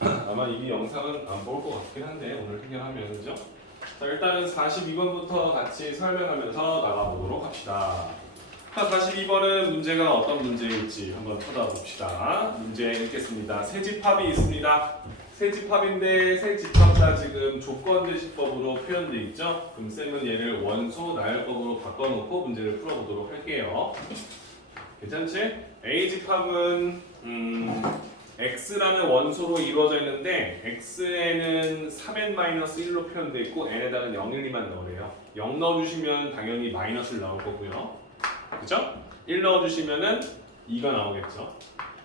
아마 이 영상은 안 볼 것 같긴 한데 오늘 해결하면 그죠? 자 일단은 42번부터 같이 설명하면서 나가보도록 합시다. 자 42번은 문제가 어떤 문제일지 한번 쳐다봅시다. 문제 읽겠습니다. 세 집합이 있습니다. 세 집합인데 세 집합 다 지금 조건제시법으로 표현되어 있죠? 그럼 쌤은 얘를 원소 나열법으로 바꿔놓고 문제를 풀어보도록 할게요. 괜찮지? A 집합은 x라는 원소로 이루어져 있는데 x에는 3n-1로 표현되어 있고 n에다가 0, 1, 2만 넣으래요. 0 넣어주시면 당연히 마이너스를 나올 거고요. 그죠? 1 넣어주시면은 2가 나오겠죠.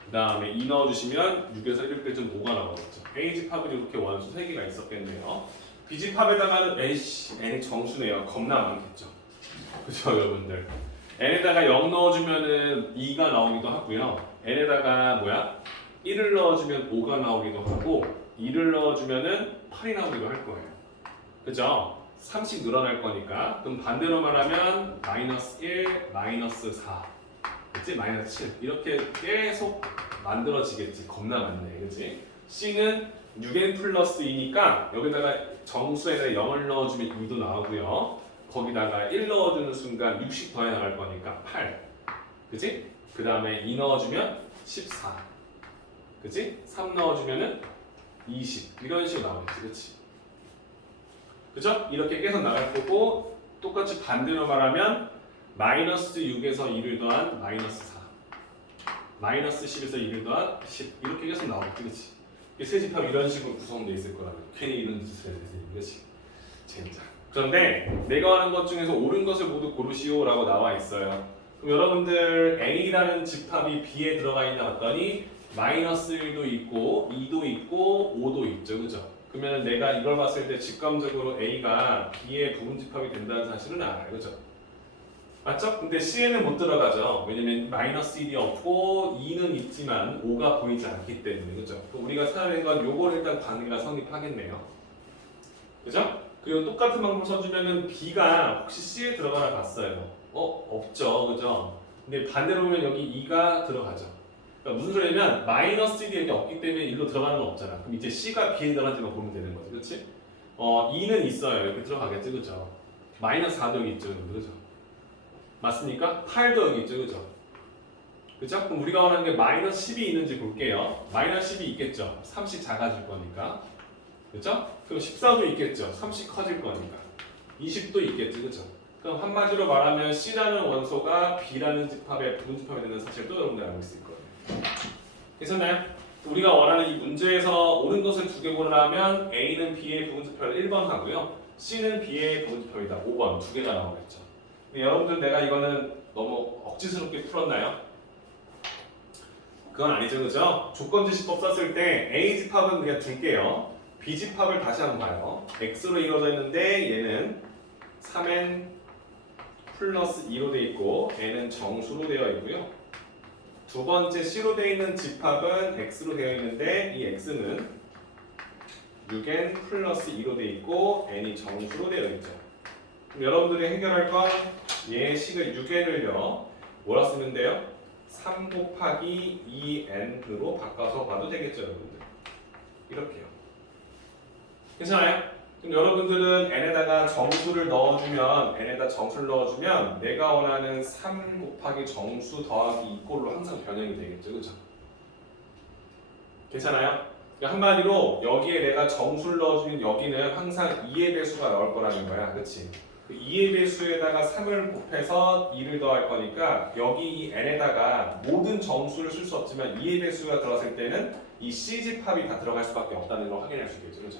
그 다음에 2 넣어주시면 6에서 1 빼면 5가 나오겠죠. A집합은 이렇게 원소 3개가 있었겠네요. B집합에다가는 에이씨 n이 정수네요. 겁나 많겠죠. 그죠 여러분들? n에다가 0 넣어주면은 2가 나오기도 하고요. n에다가 1을 넣어주면 5가 나오기도 하고 2를 넣어주면은 8이 나오기도 할 거예요. 그죠? 3씩 늘어날 거니까. 그럼 반대로 말하면 마이너스 1, 마이너스 4, 그치? 마이너스 7 이렇게 계속 만들어지겠지. 겁나 많네, 그치? C는 6n 플러스 2니까 여기다가 정수에다 0을 넣어주면 2도 나오고요. 거기다가 1 넣어주는 순간 60 더해 나갈 거니까 8, 그치? 그 다음에 2 넣어주면 14, 그치? 3 넣어주면은 20 이런 식으로 나오겠지, 그치? 그죠? 이렇게 계속 나갈 거고 똑같이 반대로 말하면 마이너스 6에서 2를 더한 마이너스 4, 마이너스 10에서 2를 더한 10 이렇게 계속 나오겠지, 그치? 세 집합이 이런 식으로 구성되어 있을 거라면 괜히 이런 짓을 해야 되지, 그치? 젠장. 그런데 내가 하는 것 중에서 옳은 것을 모두 고르시오라고 나와 있어요. 그럼 여러분들 A라는 집합이 B에 들어가 있나 봤더니 마이너스 1도 있고 2도 있고 5도 있죠, 그죠? 그러면 내가 이걸 봤을 때 직감적으로 A가 B의 부분집합이 된다는 사실은 알아요, 그죠? 맞죠? 근데 C에는 못 들어가죠. 왜냐면 마이너스 1이 없고 2는 있지만 5가 보이지 않기 때문에, 그죠? 그럼 우리가 찾아낸 건 요걸 일단 관계가 성립하겠네요, 그죠? 그리고 똑같은 방법 써주면은 B가 혹시 C에 들어가나 봤어요. 없죠, 그죠? 근데 반대로 보면 여기 2가 들어가죠. 그러니까 무슨 소리냐면 마이너스 1이 여기 없기 때문에 1로 들어가는 건 없잖아. 그럼 이제 C가 B에 들어간지만 보면 되는 거지, 그렇지? 2는 있어요. 여기 들어가겠지, 그죠? 마이너스 4도 여기 있죠, 그죠? 맞습니까? 8도 여기 있죠, 그죠? 그죠? 그럼 우리가 원하는 게 마이너스 10이 있는지 볼게요. 마이너스 10이 있겠죠. 3씩 작아질 거니까. 그죠? 그럼 14도 있겠죠. 3씩 커질 거니까. 20도 있겠지, 그죠? 그럼 한마디로 말하면 C라는 원소가 B라는 집합의 부분집합이 되는 사실도 여러분들 알고 있을 거예요. 괜찮나요? 우리가 원하는 이 문제에서 옳은 것을 두 개 고르라면 A는 B의 부분집합을 1번 하고요. C는 B의 부분집합이다. 5번 두 개가 나오겠죠. 근데 여러분들 내가 이거는 너무 억지스럽게 풀었나요? 그건 아니죠, 그죠? 조건지시법 썼을 때 A집합은 그냥 둘게요. B집합을 다시 한번 봐요. X로 이루어져 있는데 얘는 3n 플러스 2로 되어 있고 n은 정수로 되어 있고요. 두 번째 C로 되어 있는 집합은 X로 되어 있는데 이 X는 6n 플러스 2로 되어 있고 n이 정수로 되어 있죠. 그럼 여러분들이 해결할 건 얘 식을 6n을요 뭐라 쓰면 돼요? 3 곱하기 2n으로 바꿔서 봐도 되겠죠, 여러분들. 이렇게요. 괜찮아요? 그럼 여러분들은 n에다가 정수를 넣어주면 n에다 정수를 넣어주면 내가 원하는 3 곱하기 정수 더하기 2꼴로 항상 변형이 되겠죠, 그죠? 괜찮아요? 그러니까 한마디로 여기에 내가 정수를 넣어주면 여기는 항상 2의 배수가 나올 거라는 거야, 그치? 그 2의 배수에다가 3을 곱해서 2를 더할 거니까 여기 이 n에다가 모든 정수를 쓸 수 없지만 2의 배수가 들어갔을 때는 이 C집합이 다 들어갈 수밖에 없다는 걸 확인할 수 있겠죠, 그죠?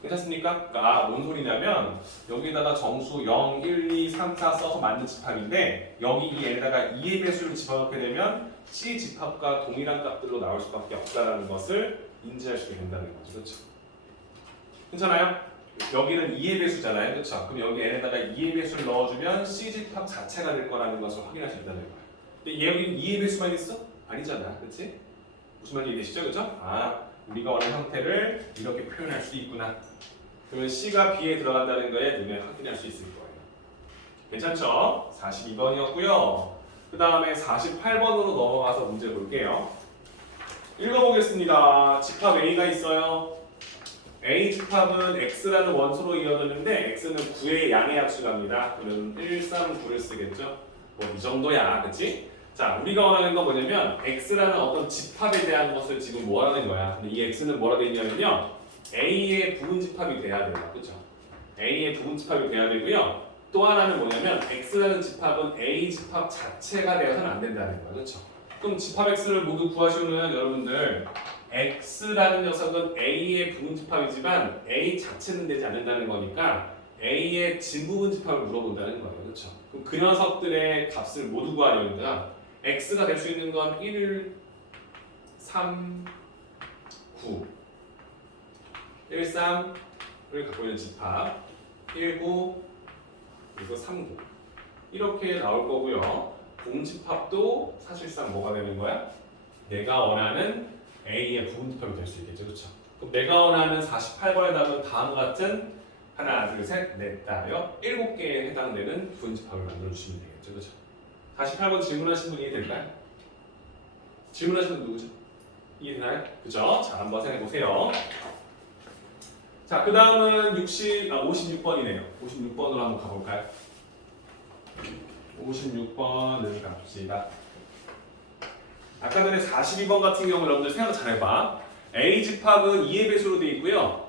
괜찮습니까? 그러니까 뭔 소리냐면 여기다가 정수 0, 1, 2, 3, 4 써서 만든 집합인데 여기 이 n에다가 2의 배수를 집어넣게 되면 C 집합과 동일한 값들로 나올 수밖에 없다는 것을 인지할 수 있게 된다는 거죠. 그렇죠? 괜찮아요? 여기는 2의 배수잖아요. 그렇죠? 그럼 여기 n에다가 2의 배수를 넣어주면 C 집합 자체가 될 거라는 것을 확인할 수 있다는 거예요. 근데 여기는 2의 배수만 있어? 아니잖아. 그렇지? 무슨 말인지 이해되시죠? 그렇죠? 우리가 원하는 형태를 이렇게 표현할 수 있구나. 그러면 C가 B에 들어간다는 거에 눈에 확인할 수 있을 거예요. 괜찮죠? 42번이었고요. 그 다음에 48번으로 넘어가서 문제 볼게요. 읽어보겠습니다. 집합 A가 있어요. A 집합은 X라는 원소로 이어졌는데 X는 9의 양의 약수랍니다. 그러면 1, 3, 9를 쓰겠죠. 뭐 이 정도야, 그치? 자, 우리가 원하는 건 뭐냐면 X라는 어떤 집합에 대한 것을 지금 뭐라는 거야. 근데 이 X는 뭐라 돼 있냐면요, A의 부분 집합이 돼야 돼요, 그렇죠? A의 부분 집합이 돼야 되고요. 또 하나는 뭐냐면 X라는 집합은 A 집합 자체가 되어서는 안 된다는 거야, 그렇죠? 그럼 집합 X를 모두 구하시면 여러분들 X라는 녀석은 A의 부분 집합이지만 A 자체는 되지 않는다는 거니까 A의 진부분 집합을 물어본다는 거예요, 그렇죠? 그럼 그 녀석들의 값을 모두 구하려니까 X가 될 수 있는 건 1, 3, 9 1, 3을 갖고 있는 집합 1, 9 그리고 3, 9 이렇게 나올 거고요. 공집합도 사실상 뭐가 되는 거야? 내가 원하는 A의 부분 집합이 될 수 있겠죠, 그렇죠? 그럼 내가 원하는 48번에 답은 다음과 같은 하나, 둘, 셋, 넷, 다여 7개에 해당되는 부분 집합을 만들어 주시면 되겠죠, 그렇죠? 48번 질문하신 분 이해될까요? 질문하신 분 누구죠? 이해되나요? 그죠? 자, 한번 생각해 보세요. 자, 그 다음은 56번이네요. 56번으로 한번 가볼까요? 56번을 갑시다. 아까 전에 42번 같은 경우 여러분들 생각 잘 해봐. A 집합은 2의 배수로 되어 있고요.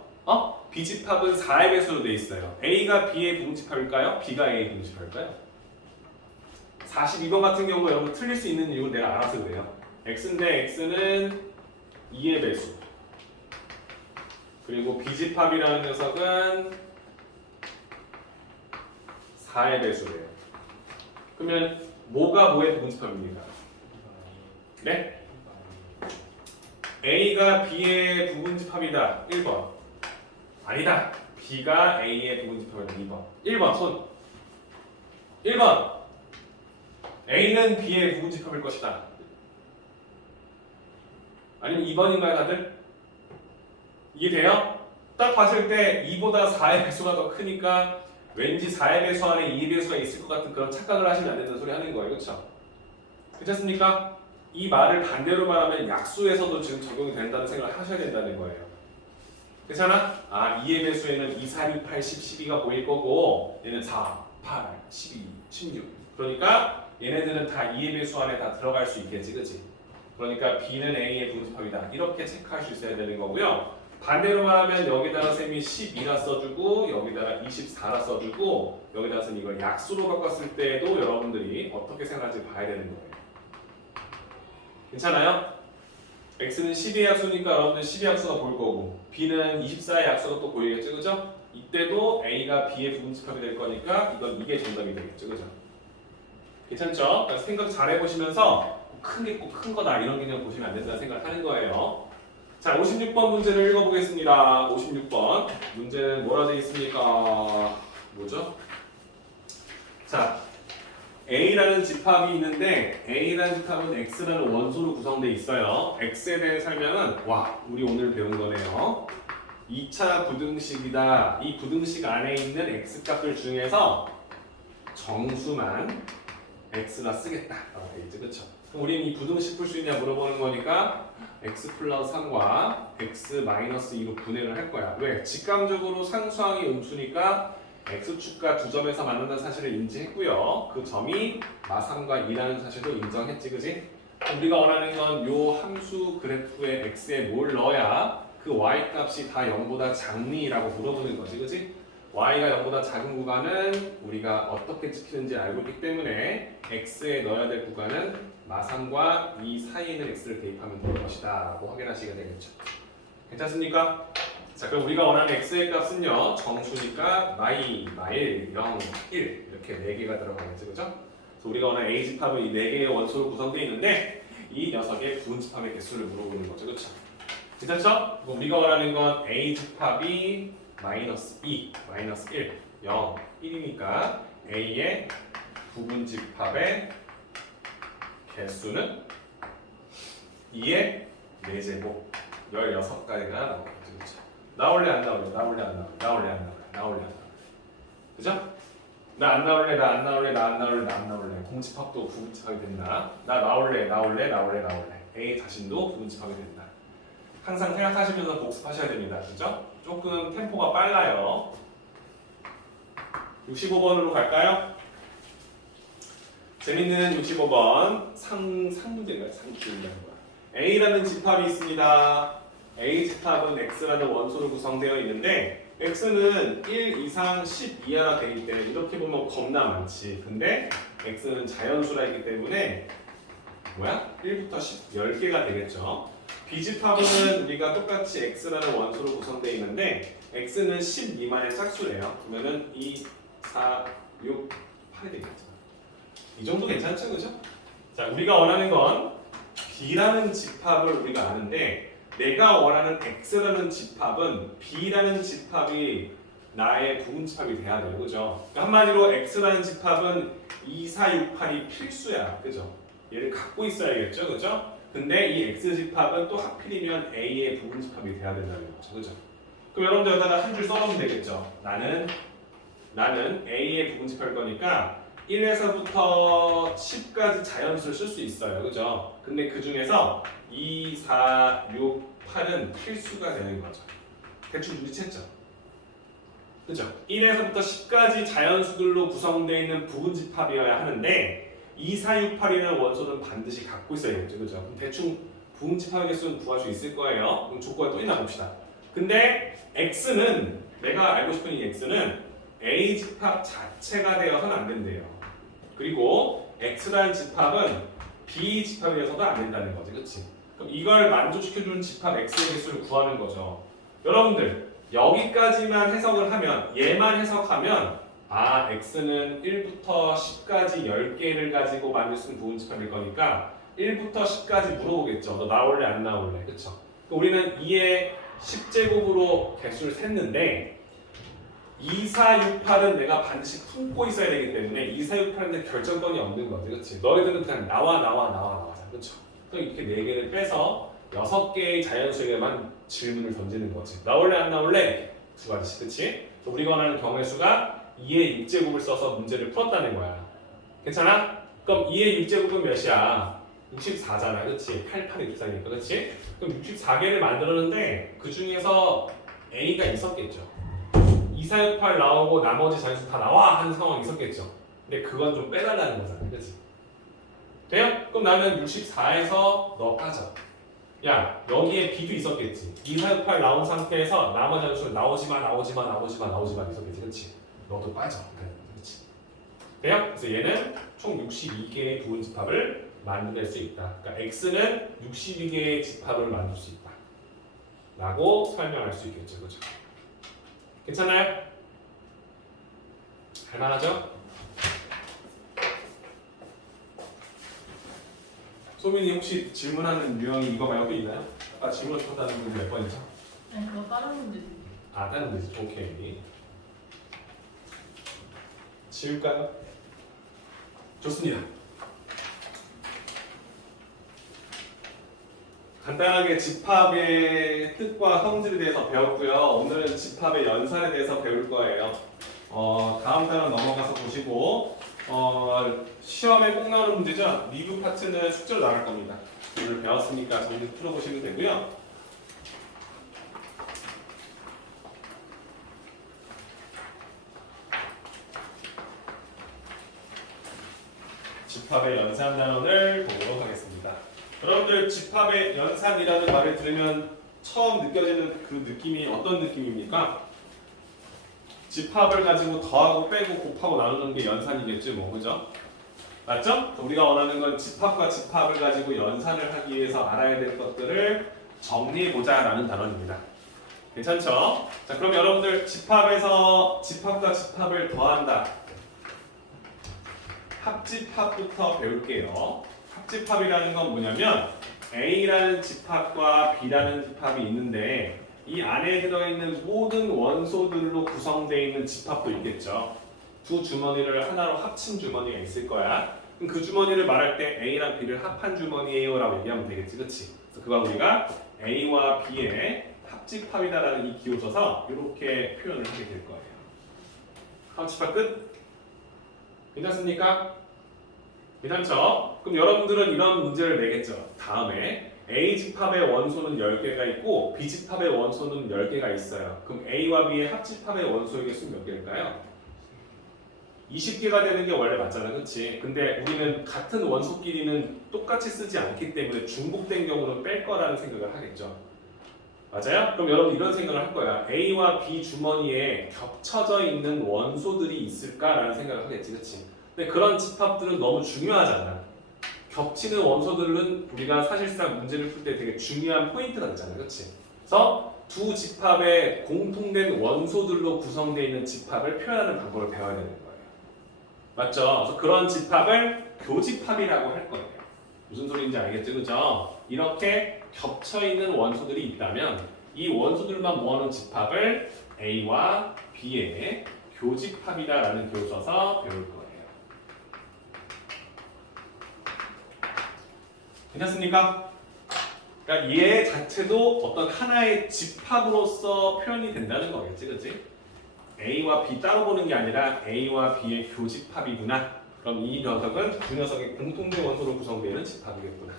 B 집합은 4의 배수로 되어 있어요. A가 B의 부분집합일까요? B가 A의 부분집합일까요? 42번 같은 경우 여러분 틀릴 수 있는 이유는 내가 알아서 그래요. X인데 X는 2의 배수. 그리고 B 집합이라는 녀석은 4의 배수래요. 그러면 뭐가 뭐의 부분집합입니까? 네? A가 B의 부분집합이다. 1번. 아니다. B가 A의 부분집합이다. 2번. 1번 손. 1번. A는 B의 부분집합일 것이다. 아니면 2번인가요, 다들? 이해돼요? 딱 봤을 때 2보다 4의 배수가 더 크니까 왠지 4의 배수 안에 2의 배수가 있을 것 같은 그런 착각을 하시면 안 된다는 소리 하는 거예요. 그렇죠? 괜찮습니까? 이 말을 반대로 말하면 약수에서도 지금 적용이 된다는 생각을 하셔야 된다는 거예요. 괜찮아? 2의 배수에는 2, 4, 6, 8, 10, 12가 보일 거고 얘는 4, 8, 12, 16 그러니까 얘네들은 다 2의 배수 안에 다 들어갈 수 있겠지, 그치? 그러니까 B는 A의 부분집합이다. 이렇게 체크할 수 있어야 되는 거고요. 반대로 말하면 여기다가 쌤이 12라 써주고 여기다가 24라 써주고 여기다가 쌤이 이걸 약수로 바꿨을 때도 여러분들이 어떻게 생각할지 봐야 되는 거예요. 괜찮아요? X는 12의 약수니까 여러분들 12의 약수가 보일 거고 B는 24의 약수가 또 보이겠죠, 그죠? 이때도 A가 B의 부분집합이 될 거니까 이게 정답이 되겠죠, 그죠? 괜찮죠? 그러니까 생각 잘 해보시면서 큰 게 꼭 큰 거다 이런 개념 보시면 안 된다는 생각을 하는 거예요. 자, 56번 문제를 읽어보겠습니다. 56번 문제는 뭐라 되어 있습니까? 뭐죠? 자, A라는 집합이 있는데 A라는 집합은 X라는 원소로 구성되어 있어요. X에 대해 설명은 우리 오늘 배운 거네요. 2차 부등식이다. 이 부등식 안에 있는 X값들 중에서 정수만 X라 쓰겠다. 되겠죠, 그렇죠? 그럼 우리는 이 부등식 풀 수 있냐 물어보는 거니까 x 플러스 3과 x 마이너스 2로 분해를 할 거야. 왜? 직감적으로 상수항이 음수니까 x축과 두 점에서 만난다는 사실을 인지했고요. 그 점이 마3과 2라는 사실도 인정했지, 그지? 우리가 원하는 건 요 함수 그래프에 x에 뭘 넣어야 그 y 값이 다 0보다 작니라고 물어보는 거지, 그지? y가 0보다 작은 구간은 우리가 어떻게 지키는지 알고 있기 때문에 x에 넣어야 될 구간은 마3과 2 사이에 있는 x를 대입하면 될 것이다 라고 확인하시게 되겠죠. 괜찮습니까? 자, 그럼 우리가 원하는 x의 값은요 정수니까 마일, 0, 1 이렇게 4개가 들어가겠죠, 그죠? 그래서 우리가 원하는 a 집합은 이 4개의 원소로 구성되어 있는데 이 녀석의 부분 집합의 개수를 물어보는 거죠, 그렇죠? 괜찮죠? 그럼 우리가 원하는 건 a 집합이 마이너스 2, 마이너스 1, 0, 1이니까 a의 부분 집합의 개수는 2의 4제곱 16가지가 나오겠죠, 그렇죠? 나올래 안 나올래? 나올래 안 나올래? 나올래 안 나올래? 나올래 안 나올래? 그죠? 나 안 나올래? 나 안 나올래? 나 안 나올래? 나 안 나올래? 공집합도 부분집합이 된다. 나 나올래? 나올래? 나올래? 나올래? A 자신도 부분집합이 된다. 항상 생각하시면서 복습하셔야 됩니다. 그죠? 조금 템포가 빨라요. 65번으로 갈까요? 재밌는 65번 상문제인가요? 상문제인가요? A라는 집합이 있습니다. A 집합은 X라는 원소로 구성되어 있는데 X는 1 이상 10 이하라 되어 있기 때문에 이렇게 보면 겁나 많지. 근데 X는 자연수라기 때문에 뭐야? 1부터 10, 10개가 되겠죠. B 집합은 우리가 똑같이 X라는 원소로 구성되어 있는데 X는 10 미만의 짝수래요. 그러면은 2, 4, 6, 8이 되겠죠. 이 정도 괜찮죠, 그죠? 자, 우리가 원하는 건 B라는 집합을 우리가 아는데 내가 원하는 X라는 집합은 B라는 집합이 나의 부분집합이 돼야 돼요, 그죠? 그러니까 한마디로 X라는 집합은 2, 4, 6, 8이 필수야, 그죠? 얘를 갖고 있어야겠죠, 그죠? 근데 이 X 집합은 또 하필이면 A의 부분집합이 돼야 된다는 거죠, 그죠? 그럼 여러분들 여기다가 한 줄 써놓으면 되겠죠? 나는 A의 부분집합일 거니까 1에서부터 10까지 자연수를 쓸 수 있어요. 그죠? 근데 그 중에서 2, 4, 6, 8은 필수가 되는 거죠. 대충 눈치챘죠? 그죠? 1에서부터 10까지 자연수들로 구성되어 있는 부분집합이어야 하는데 2, 4, 6, 8이라는 원소는 반드시 갖고 있어야겠죠. 그죠? 그럼 대충 부분집합의 개수는 구할 수 있을 거예요. 그럼 조건을 또 있나 봅시다. 근데 X는 내가 알고 싶은 이 X는 A 집합 자체가 되어서는 안 된대요. 그리고 X라는 집합은 B 집합이 되어서도 안 된다는 거지, 그렇지? 그럼 이걸 만족시켜주는 집합 X의 개수를 구하는 거죠. 여러분들 여기까지만 해석을 하면 얘만 해석하면 아 X는 1부터 10까지 10개를 가지고 만들 수 있는 부분집합일 거니까 1부터 10까지 물어보겠죠. 너 나올래 안 나올래, 그렇죠? 우리는 2의 10제곱으로 개수를 셌는데 2, 4, 6, 8은 내가 반드시 품고 있어야 되기 때문에 2, 4, 6, 8은 결정권이 없는 거지, 그렇지? 너희들은 그냥 나와, 그렇죠? 그럼 이렇게 4개를 빼서 6개의 자연수에게만 질문을 던지는 거지. 나올래 안 나올래? 두 가지씩, 그렇지? 우리가 원하는 경우의 수가 2의 6제곱을 써서 문제를 풀었다는 거야. 괜찮아? 그럼 2의 6제곱은 몇이야? 64잖아, 그렇지? 8, 8이 64니까, 그렇지? 그럼 64개를 만들었는데 그 중에서 A가 있었겠죠. 2, 4, 6, 8 나오고 나머지 자연수 다 나와 하는 상황이 있었겠죠. 근데 그건 좀 빼달라는 거잖아, 그렇지? 돼요? 그럼 나는 64에서 너 빠져. 야, 여기에 B도 있었겠지. 2, 4, 6, 8 나온 상태에서 나머지 자연수 나오지마 있었겠지, 그렇지? 너도 빠져. 그렇지? 돼요? 그래서 얘는 총 62개의 부분집합을 만들 수 있다. 그러니까 X는 62개의 집합을 만들 수 있다. 라고 설명할 수 있겠죠, 그렇죠? 괜찮아요? 할만하죠? 소민이 혹시 질문하는 유형이 이거 말고 또 있나요? 아까 질문 한다는 분 몇 번이죠? 아니 그거 다른 문제지. 아 다른 문제지. 오케이. 지울까요? 좋습니다. 간단하게 집합의 뜻과 성질에 대해서 배웠고요. 오늘은 집합의 연산에 대해서 배울 거예요. 다음 단원 넘어가서 보시고 시험에 꼭 나오는 문제죠. 리뷰 파트는 숙제로 나갈 겁니다. 오늘 배웠으니까 정리 풀어보시면 되고요. 집합의 연산 단원을 보도록 하겠습니다. 여러분들 집합의 연산이라는 말을 들으면 처음 느껴지는 그 느낌이 어떤 느낌입니까? 집합을 가지고 더하고 빼고 곱하고 나누는 게 연산이겠죠, 뭐 그죠? 맞죠? 우리가 원하는 건 집합과 집합을 가지고 연산을 하기 위해서 알아야 될 것들을 정리해보자라는 단원입니다. 괜찮죠? 자, 그럼 여러분들 집합에서 집합과 집합을 더한다. 합집합부터 배울게요. 합집합이라는 건 뭐냐면 A라는 집합과 B라는 집합이 있는데 이 안에 들어있는 모든 원소들로 구성되어 있는 집합도 있겠죠. 두 주머니를 하나로 합친 주머니가 있을 거야. 그럼 그 주머니를 말할 때 A랑 B를 합한 주머니예요 라고 얘기하면 되겠지, 그치? 그래서 그거 우리가 A와 B의 합집합이다라는 이 기호 써서 이렇게 표현을 하게 될 거예요. 합집합 끝? 괜찮습니까? 괜찮죠? 그럼 여러분들은 이런 문제를 내겠죠. 다음에 A 집합의 원소는 10개가 있고 B 집합의 원소는 10개가 있어요. 그럼 A와 B의 합집합의 원소의 개수는 몇 개일까요? 20개가 되는 게 원래 맞잖아, 그렇지? 근데 우리는 같은 원소끼리는 똑같이 쓰지 않기 때문에 중복된 경우는 뺄 거라는 생각을 하겠죠. 맞아요? 그럼 여러분 이런 생각을 할 거야. A와 B 주머니에 겹쳐져 있는 원소들이 있을까라는 생각을 하겠지, 그렇지? 근데 그런 집합들은 너무 중요하잖아. 겹치는 원소들은 우리가 사실상 문제를 풀 때 되게 중요한 포인트가 있잖아, 그렇지? 그래서 두 집합의 공통된 원소들로 구성되어 있는 집합을 표현하는 방법을 배워야 되는 거예요. 맞죠? 그래서 그런 집합을 교집합이라고 할 거예요. 무슨 소리인지 알겠죠, 그죠? 이렇게 겹쳐 있는 원소들이 있다면 이 원소들만 모아놓은 집합을 A와 B의 교집합이다라는 기호를 써서 배울 거예요. 괜찮습니까? 그러니까 얘 자체도 어떤 하나의 집합으로서 표현이 된다는 거겠지, 그렇지? A와 B 따로 보는 게 아니라 A와 B의 교집합이구나. 그럼 이 녀석은 두 녀석의 공통된 원소로 구성되는 집합이겠구나.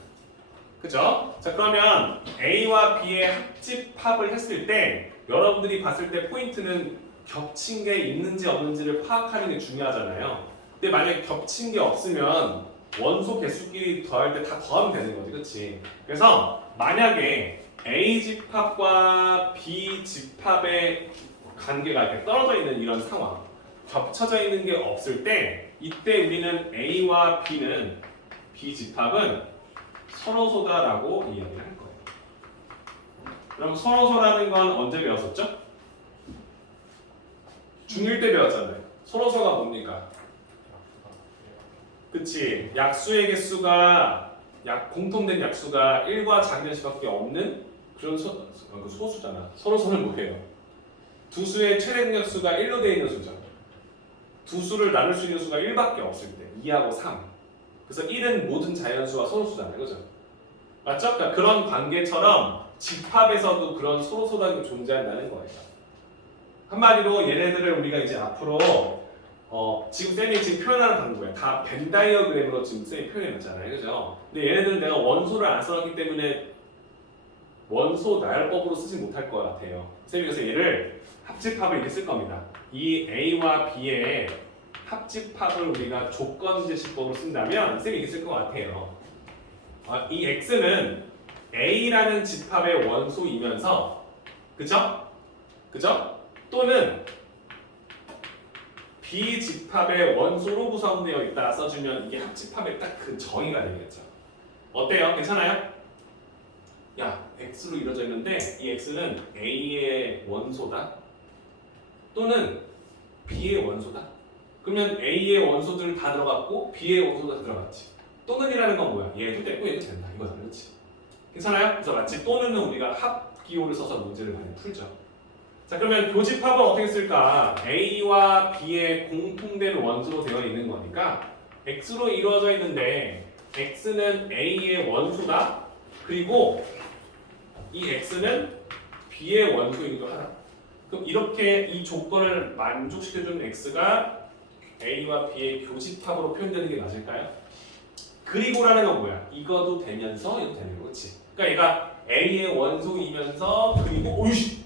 그죠? 자, 그러면 A와 B의 합집합을 했을 때 여러분들이 봤을 때 포인트는 겹친 게 있는지 없는지를 파악하는 게 중요하잖아요. 근데 만약에 겹친 게 없으면 원소 개수끼리 더할 때 다 더하면 되는 거지, 그렇지? 그래서 만약에 A 집합과 B 집합의 관계가 이렇게 떨어져 있는 이런 상황, 겹쳐져 있는 게 없을 때 이때 우리는 A와 B는 B 집합은 서로소다라고 이야기를 할 거예요. 그럼 서로소라는 건 언제 배웠었죠? 중1 때 배웠잖아요. 서로소가 뭡니까? 그치, 약수의 개수가 공통된 약수가 1과 작년수밖에 없는 그런 소수잖아. 서로소는 뭐예요? 두 수의 최대 공약수가 1로 되어 있는 수죠. 두 수를 나눌 수 있는 수가 1밖에 없을 때 2하고 3. 그래서 1은 모든 자연수와 서로수잖아요, 그죠? 맞죠? 그러니까 그런 관계처럼 집합에서도 그런 서로소라는 게 존재한다는 거예요. 한마디로 얘네들을 우리가 이제 앞으로 지금 쌤이 지금 표현하는 방법이야. 다 벤 다이어그램으로 지금 쌤이 표현해놨잖아요, 그죠? 근데 얘네들은 내가 원소를 안 써놨기 때문에 원소 나열법으로 쓰지 못할 것 같아요. 쌤이 그래서 얘를 합집합을 이렇게 쓸 겁니다. 이 A와 B의 합집합을 우리가 조건제시법으로 쓴다면 쌤이 이렇게 쓸 것 같아요. 이 X는 A라는 집합의 원소이면서, 그죠? 그죠? 또는 B 집합의 원소로 구성되어 있다 써주면 이게 합집합의 딱 그 정의가 되겠죠. 어때요? 괜찮아요? 야, X로 이루어져 있는데 이 X는 A의 원소다 또는 B의 원소다. 그러면 A의 원소들 다 들어갔고 B의 원소도 다 들어갔지. 또는이라는 건 뭐야? 얘도 되고 얘도 된다 이거잖아, 그렇지? 괜찮아요? 그래서 마치 또는은 우리가 합기호를 써서 문제를 많이 풀죠. 자, 그러면 교집합은 어떻게 쓸까? A와 B의 공통된 원소로 되어 있는 거니까 X로 이루어져 있는데 X는 A의 원소다. 그리고 이 X는 B의 원소이기도 하다. 그럼 이렇게 이 조건을 만족시켜주는 X가 A와 B의 교집합으로 표현되는 게 맞을까요? 그리고라는 건 뭐야? 이것도 되면서 이것도 되는 거지. 그러니까 얘가 A의 원소이면서 그리고 오이씨!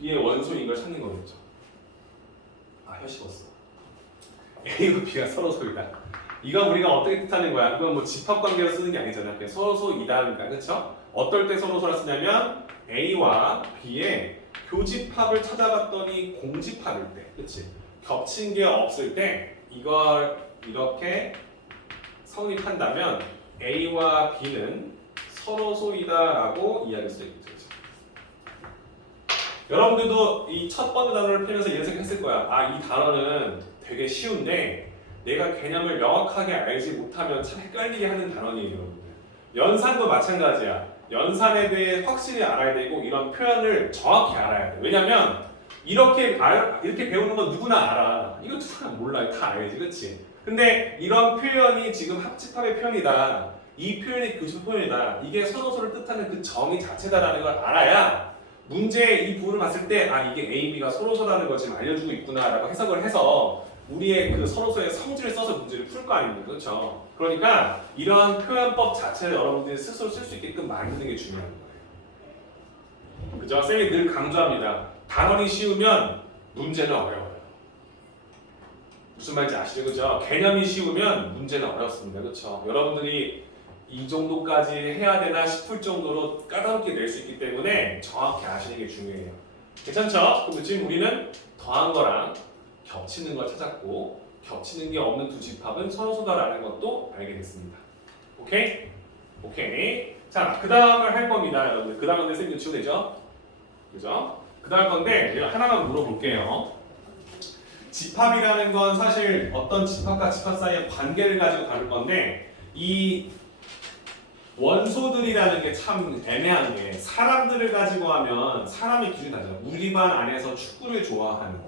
B의 원소인 걸 찾는 거겠죠. 아, 혀 씹었어. A와 B가 서로소이다. 이건 우리가 어떻게 뜻하는 거야? 이건 뭐 집합관계로 쓰는 게 아니잖아. 그냥 서로소이다니까, 그렇죠? 어떨 때 서로소라 쓰냐면 A와 B의 교집합을 찾아봤더니 공집합일 때, 그렇지? 겹친 게 없을 때 이걸 이렇게 성립한다면 A와 B는 서로소이다라고 이야기할 수 있겠죠. 여러분들도 이 첫 번째 단어를 펴면서 이런 생각했을 거야. 아, 이 단어는 되게 쉬운데 내가 개념을 명확하게 알지 못하면 참 헷갈리게 하는 단어이에요, 여러분들. 연산도 마찬가지야. 연산에 대해 확실히 알아야 되고 이런 표현을 정확히 알아야 돼. 왜냐면 이렇게 배우는 건 누구나 알아. 이거 누구나 몰라. 다 알지, 그렇지? 근데 이런 표현이 지금 합집합의 표현이다. 이 표현이 교집 표현이다. 이게 서로서를 뜻하는 그 정의 자체다라는 걸 알아야 문제의 이 부분을 봤을 때 아, 이게 A, B가 서로서라는 걸 지금 알려주고 있구나라고 해석을 해서 우리의 그 서로서의 성질을 써서 문제를 풀 거 아닙니까? 그렇죠? 그러니까 이런 표현법 자체를 여러분들이 스스로 쓸 수 있게끔 만드는 게 중요한 거예요. 그죠? 쌤이 늘 강조합니다. 단원이 쉬우면 문제는 어려워요. 무슨 말인지 아시죠? 그죠? 개념이 쉬우면 문제는 어렵습니다. 그렇죠? 여러분들이 이 정도까지 해야 되나 싶을 정도로 까다롭게 낼 수 있기 때문에 정확히 아시는 게 중요해요. 괜찮죠? 그럼 지금 우리는 더한 거랑 겹치는 걸 찾았고 겹치는 게 없는 두 집합은 서로서다라는 것도 알게 됐습니다. 오케이? 오케이. 자, 그 다음을 할 겁니다, 여러분들. 그 다음은 쌤이 치우면 되죠? 그죠? 그 다음 건데 내가 하나만 물어볼게요. 집합이라는 건 사실 어떤 집합과 집합 사이의 관계를 가지고 다룰 건데 이 원소들이라는 게 참 애매한 게 사람들을 가지고 하면 사람의 기준이 다르죠. 우리 반 안에서 축구를 좋아하는,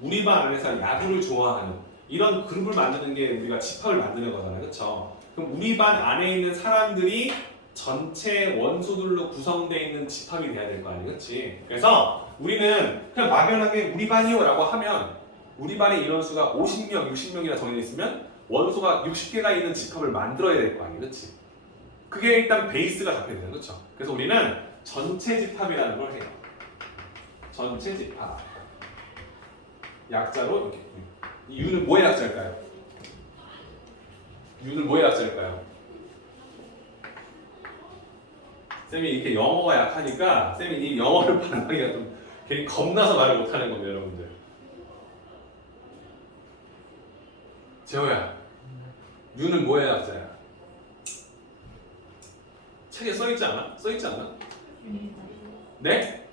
우리 반 안에서 야구를 좋아하는 이런 그룹을 만드는 게 우리가 집합을 만드는 거잖아요. 그렇죠? 그럼 우리 반 안에 있는 사람들이 전체 원소들로 구성되어 있는 집합이 돼야 될 거 아니에요. 그렇지? 그래서 우리는 그냥 막연하게 우리 반이요 라고 하면 우리 반의 인원수가 50명, 60명이나 정해져 있으면 원소가 60개가 있는 집합을 만들어야 될 거 아니에요. 그렇지? 그게 일단 베이스가 잡혀야 돼요. 그렇죠? 그래서 우리는 전체 집합이라는 걸 해요. 전체 집합. 약자로 이렇게. 이 U는 뭐의 약자일까요? U는 뭐의 약자일까요? 쌤이 이렇게 영어가 약하니까 쌤이 이 영어를 반응하기가 좀 괜히 겁나서 말을 못하는 겁니다, 여러분들. 재호야, U는 뭐의 약자야? 책에 써있지 않아? 써있지 않아? 네?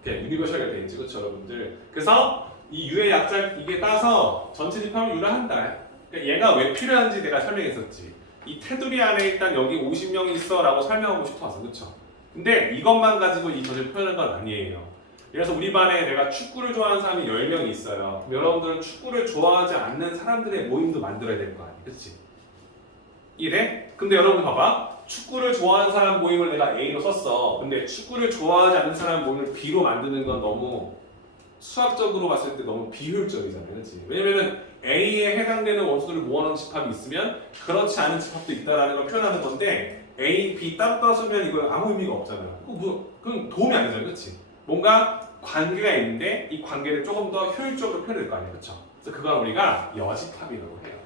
오케이, 유니버셜이 되어 있지, 그렇죠, 여러분들. 그래서 이 U의 약자 이게 따서 전체 집합을 U를 한다. 그러니까 얘가 왜 필요한지 내가 설명했었지. 이 테두리 안에 일단 여기 50명이 있어라고 설명하고 싶어서, 그렇죠? 근데 이것만 가지고 이 것을 표현한 건 아니에요. 그래서 우리 반에 내가 축구를 좋아하는 사람이 10명이 있어요. 그럼 여러분들은 축구를 좋아하지 않는 사람들의 모임도 만들어야 될 거 아니에요, 그렇지? 이래? 근데 여러분 봐봐. 축구를 좋아하는 사람 모임을 내가 A로 썼어. 근데 축구를 좋아하지 않는 사람 모임을 B로 만드는 건 너무 수학적으로 봤을 때 너무 비효율적이잖아요. 그렇지? 왜냐면은 A에 해당되는 원소들을 모아놓은 집합이 있으면 그렇지 않은 집합도 있다라는 걸 표현하는 건데 A, B 따로 쓰면 이거 아무 의미가 없잖아요. 그건 도움이 안 되잖아요. 그렇지? 뭔가 관계가 있는데 이 관계를 조금 더 효율적으로 표현할 거 아니에요. 그렇죠? 그래서 그걸 우리가 여집합이라고 해요.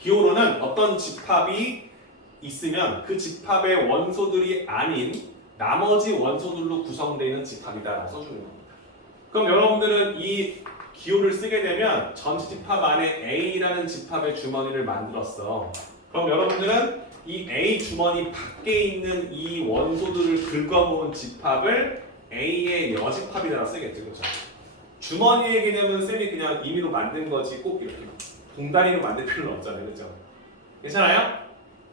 기호로는 어떤 집합이 있으면 그 집합의 원소들이 아닌 나머지 원소들로 구성되어 있는 집합이다라고 써주는 겁니다. 그럼 여러분들은 이 기호를 쓰게 되면 전체 집합 안에 A라는 집합의 주머니를 만들었어. 그럼 여러분들은 이 A 주머니 밖에 있는 이 원소들을 긁어모은 집합을 A의 여집합이라고 쓰겠죠. 그렇죠? 주머니의 개념은 쌤이 그냥 임의로 만든 거지 꼭 이렇게 봉다리로 만들 필요는 없잖아요. 그렇죠? 괜찮아요?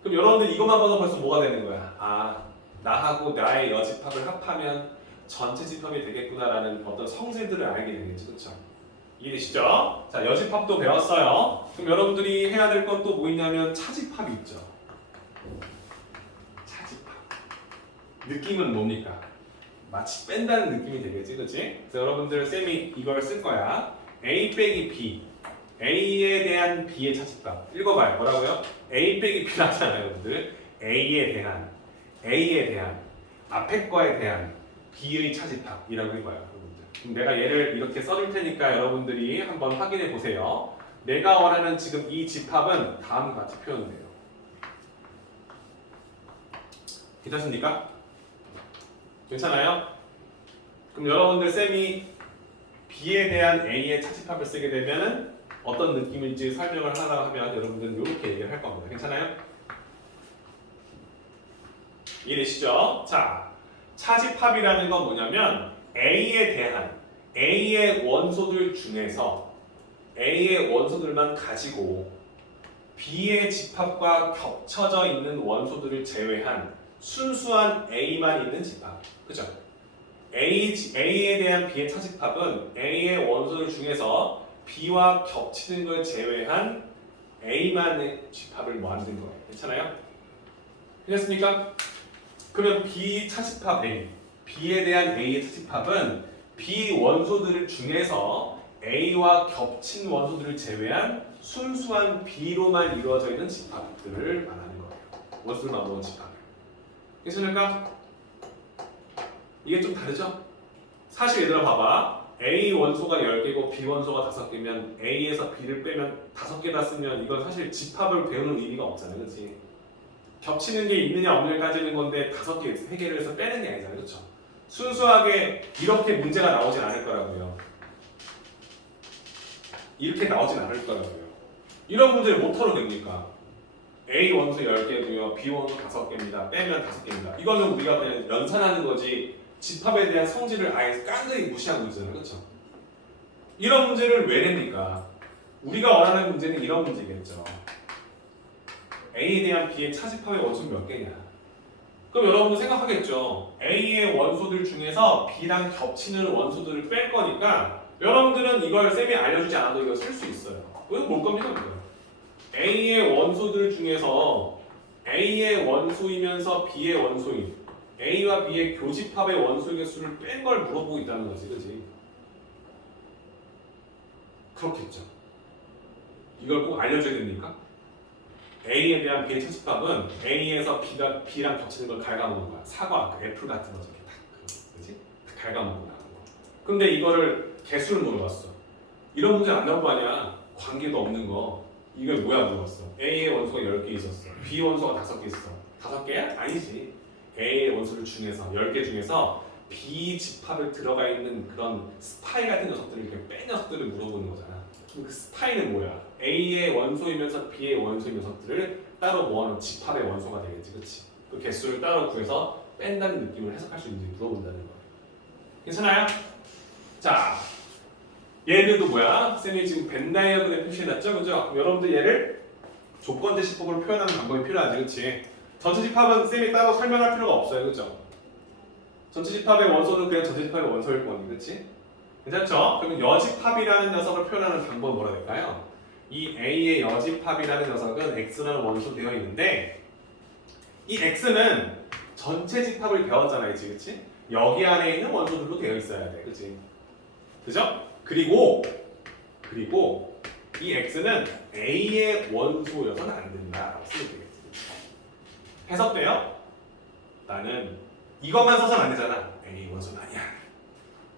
그럼 여러분들 이것만 봐도 벌써 뭐가 되는 거야? 아, 나하고 나의 여집합을 합하면 전체 집합이 되겠구나라는 어떤 성질들을 알게 되겠죠. 그렇죠? 이해되시죠? 자, 여집합도 배웠어요. 그럼 여러분들이 해야 될 건 또 뭐 있냐면 차집합이 있죠. 차집합. 느낌은 뭡니까? 마치 뺀다는 느낌이 되겠지. 그렇지? 그래서 여러분들 쌤이 이걸 쓸 거야. A 빼기 B. A에 대한 B의 차집합. 읽어봐요. 뭐라고요? A 빼기 B라잖아요, 여러분들. A에 대한 앞에 거에 대한 B의 차집합이라고 읽어요, 여러분들. 그럼 내가 얘를 이렇게 써줄 테니까 여러분들이 한번 확인해 보세요. 내가 원하는 지금 이 집합은 다음과 같이 표현돼요. 괜찮습니까? 괜찮아요? 그럼 여러분들 쌤이 B에 대한 A의 차집합을 쓰게 되면은 어떤 느낌일지 설명을 하라 하면 여러분들은 이렇게 얘기를 할 겁니다. 괜찮아요? 이해되시죠? 자, 차집합이라는 건 뭐냐면 A에 대한 A의 원소들 중에서 A의 원소들만 가지고 B의 집합과 겹쳐져 있는 원소들을 제외한 순수한 A만 있는 집합. 그죠? A에 대한 B의 차집합은 A의 원소들 중에서 B와 겹치는 걸 제외한 A만의 집합을 만든 거예요. 괜찮아요? 괜찮습니까? 그러면 B 차집합 A, B에 대한 A의 차집합은 비원소들 중에서 A와 겹친 원소들을 제외한 순수한 B로만 이루어져 있는 집합들을 말하는 거예요. 원소들만 모은 집합. 괜찮을까? 이게 좀 다르죠? 사실 얘들아 봐봐. A 원소가 10개고 B 원소가 5개면 A에서 B를 빼면 5개다 쓰면 이건 사실 집합을 배우는 의미가 없잖아요. 그렇지? 겹치는 게 있느냐 없느냐 따지는 건데 5개, 3개를 해서 빼는 게 아니잖아요. 그렇죠? 순수하게 이렇게 문제가 나오진 않을 거라고요. 이렇게 나오진 않을 거라고요. 이런 문제를 못 털어냅니까? A 원소 10개고요. B 원소 5개입니다. 빼면 5개입니다. 이거는 우리가 그냥 연산하는 거지 집합에 대한 성질을 아예 깡그리 무시하고 있잖아요. 그렇죠? 이런 문제를 왜 냅니까? 우리가 원하는 문제는 이런 문제겠죠. A에 대한 B의 차집합의 원소는 몇 개냐? 그럼 여러분도 생각하겠죠. A의 원소들 중에서 B랑 겹치는 원소들을 뺄 거니까 여러분들은 이걸 쌤이 알려주지 않아도 이걸 쓸 수 있어요. 이건 뭘 겁니까? 이거? A의 원소들 중에서 A의 원소이면서 B의 원소인 A와 B의 교집합의 원소의 개수를 뺀 걸 물어보고 있다는 거지, 그렇지? 그렇겠죠. 이걸 꼭 알려줘야 됩니까? A에 대한 B의 차집합은 A에서 B가 B랑 겹치는 걸 갉아먹는 거야. 사과, 애플 같은 거 저렇게 딱, 그렇지? 갉아먹고 나는 거. 근데 이거를 개수를 물어봤어. 이런 문제 안 나올 거 아니야. 관계도 없는 거. 이걸 뭐야 물어봤어. A의 원소가 10개 있었어. B 원소가 5개 있어. 5개야? 아니지. A의 원소들 중에서 10개 중에서 B 집합에 들어가 있는 그런 스파이 같은 녀석들을 이렇게 뺀 녀석들을 물어보는 거잖아. 그 스파이는 뭐야? A의 원소이면서 B의 원소인 녀석들을 따로 모아놓은 집합의 원소가 되겠지, 그렇지? 그 개수를 따로 구해서 뺀다는 느낌을 해석할 수 있는지 물어본다는 거야. 괜찮아요? 자, 얘들도 뭐야? 쌤이 지금 벤 다이어그램 표시해놨죠, 그죠? 여러분들 얘를 조건제 시법으로 표현하는 방법이 필요하지, 그렇지? 전체 집합은 쌤이 따로 설명할 필요가 없어요, 그죠? 전체 집합의 원소는 그냥 전체 집합의 원소일 거니, 그렇지? 괜찮죠? 그러면 여집합이라는 녀석을 표현하는 방법은 뭐라 될까요? 이 A의 여집합이라는 녀석은 X라는 원소로 되어 있는데 이 X는 전체 집합을 배웠잖아요, 그렇지? 여기 안에 있는 원소들로 되어 있어야 돼, 그렇지? 그죠? 그리고 이 X는 A의 원소여서는 안 된다라고 쓰면 되겠지. 해석돼요? 나는 이것만 써서는 안 되잖아. A 원소는 아니야.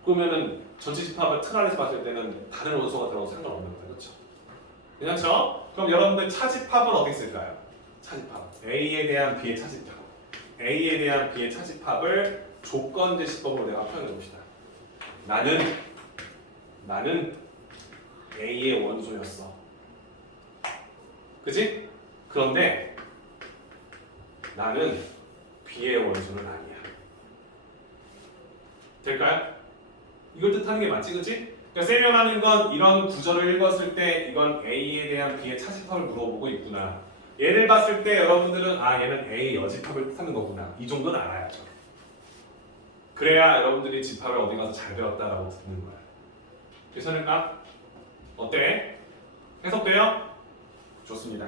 그러면은 전체 집합을 틀 안에서 봤을 때는 다른 원소가 들어가도 상관없는 거다, 그렇죠? 괜찮죠? 그럼 여러분들 차집합은 어떻게 쓸까요? 차집합. A에 대한 B의 차집합. A에 대한 B의 차집합을 조건제 시법으로 내가 표현해 봅시다. 나는 A의 원소였어. 그치? 그런데 나는 B의 원소는 아니야. 될까요? 이걸 뜻하는 게 맞지, 그치? 그러니까 세명하는 건 이런 구절을 읽었을 때 이건 A에 대한 B의 차집합을 물어보고 있구나. 얘를 봤을 때 여러분들은 아 얘는 A 여집합을 뜻하는 거구나. 이 정도는 알아야죠. 그래야 여러분들이 집합을 어디 가서 잘 배웠다라고 듣는 거야. 괜찮을까? 어때? 해석돼요? 좋습니다.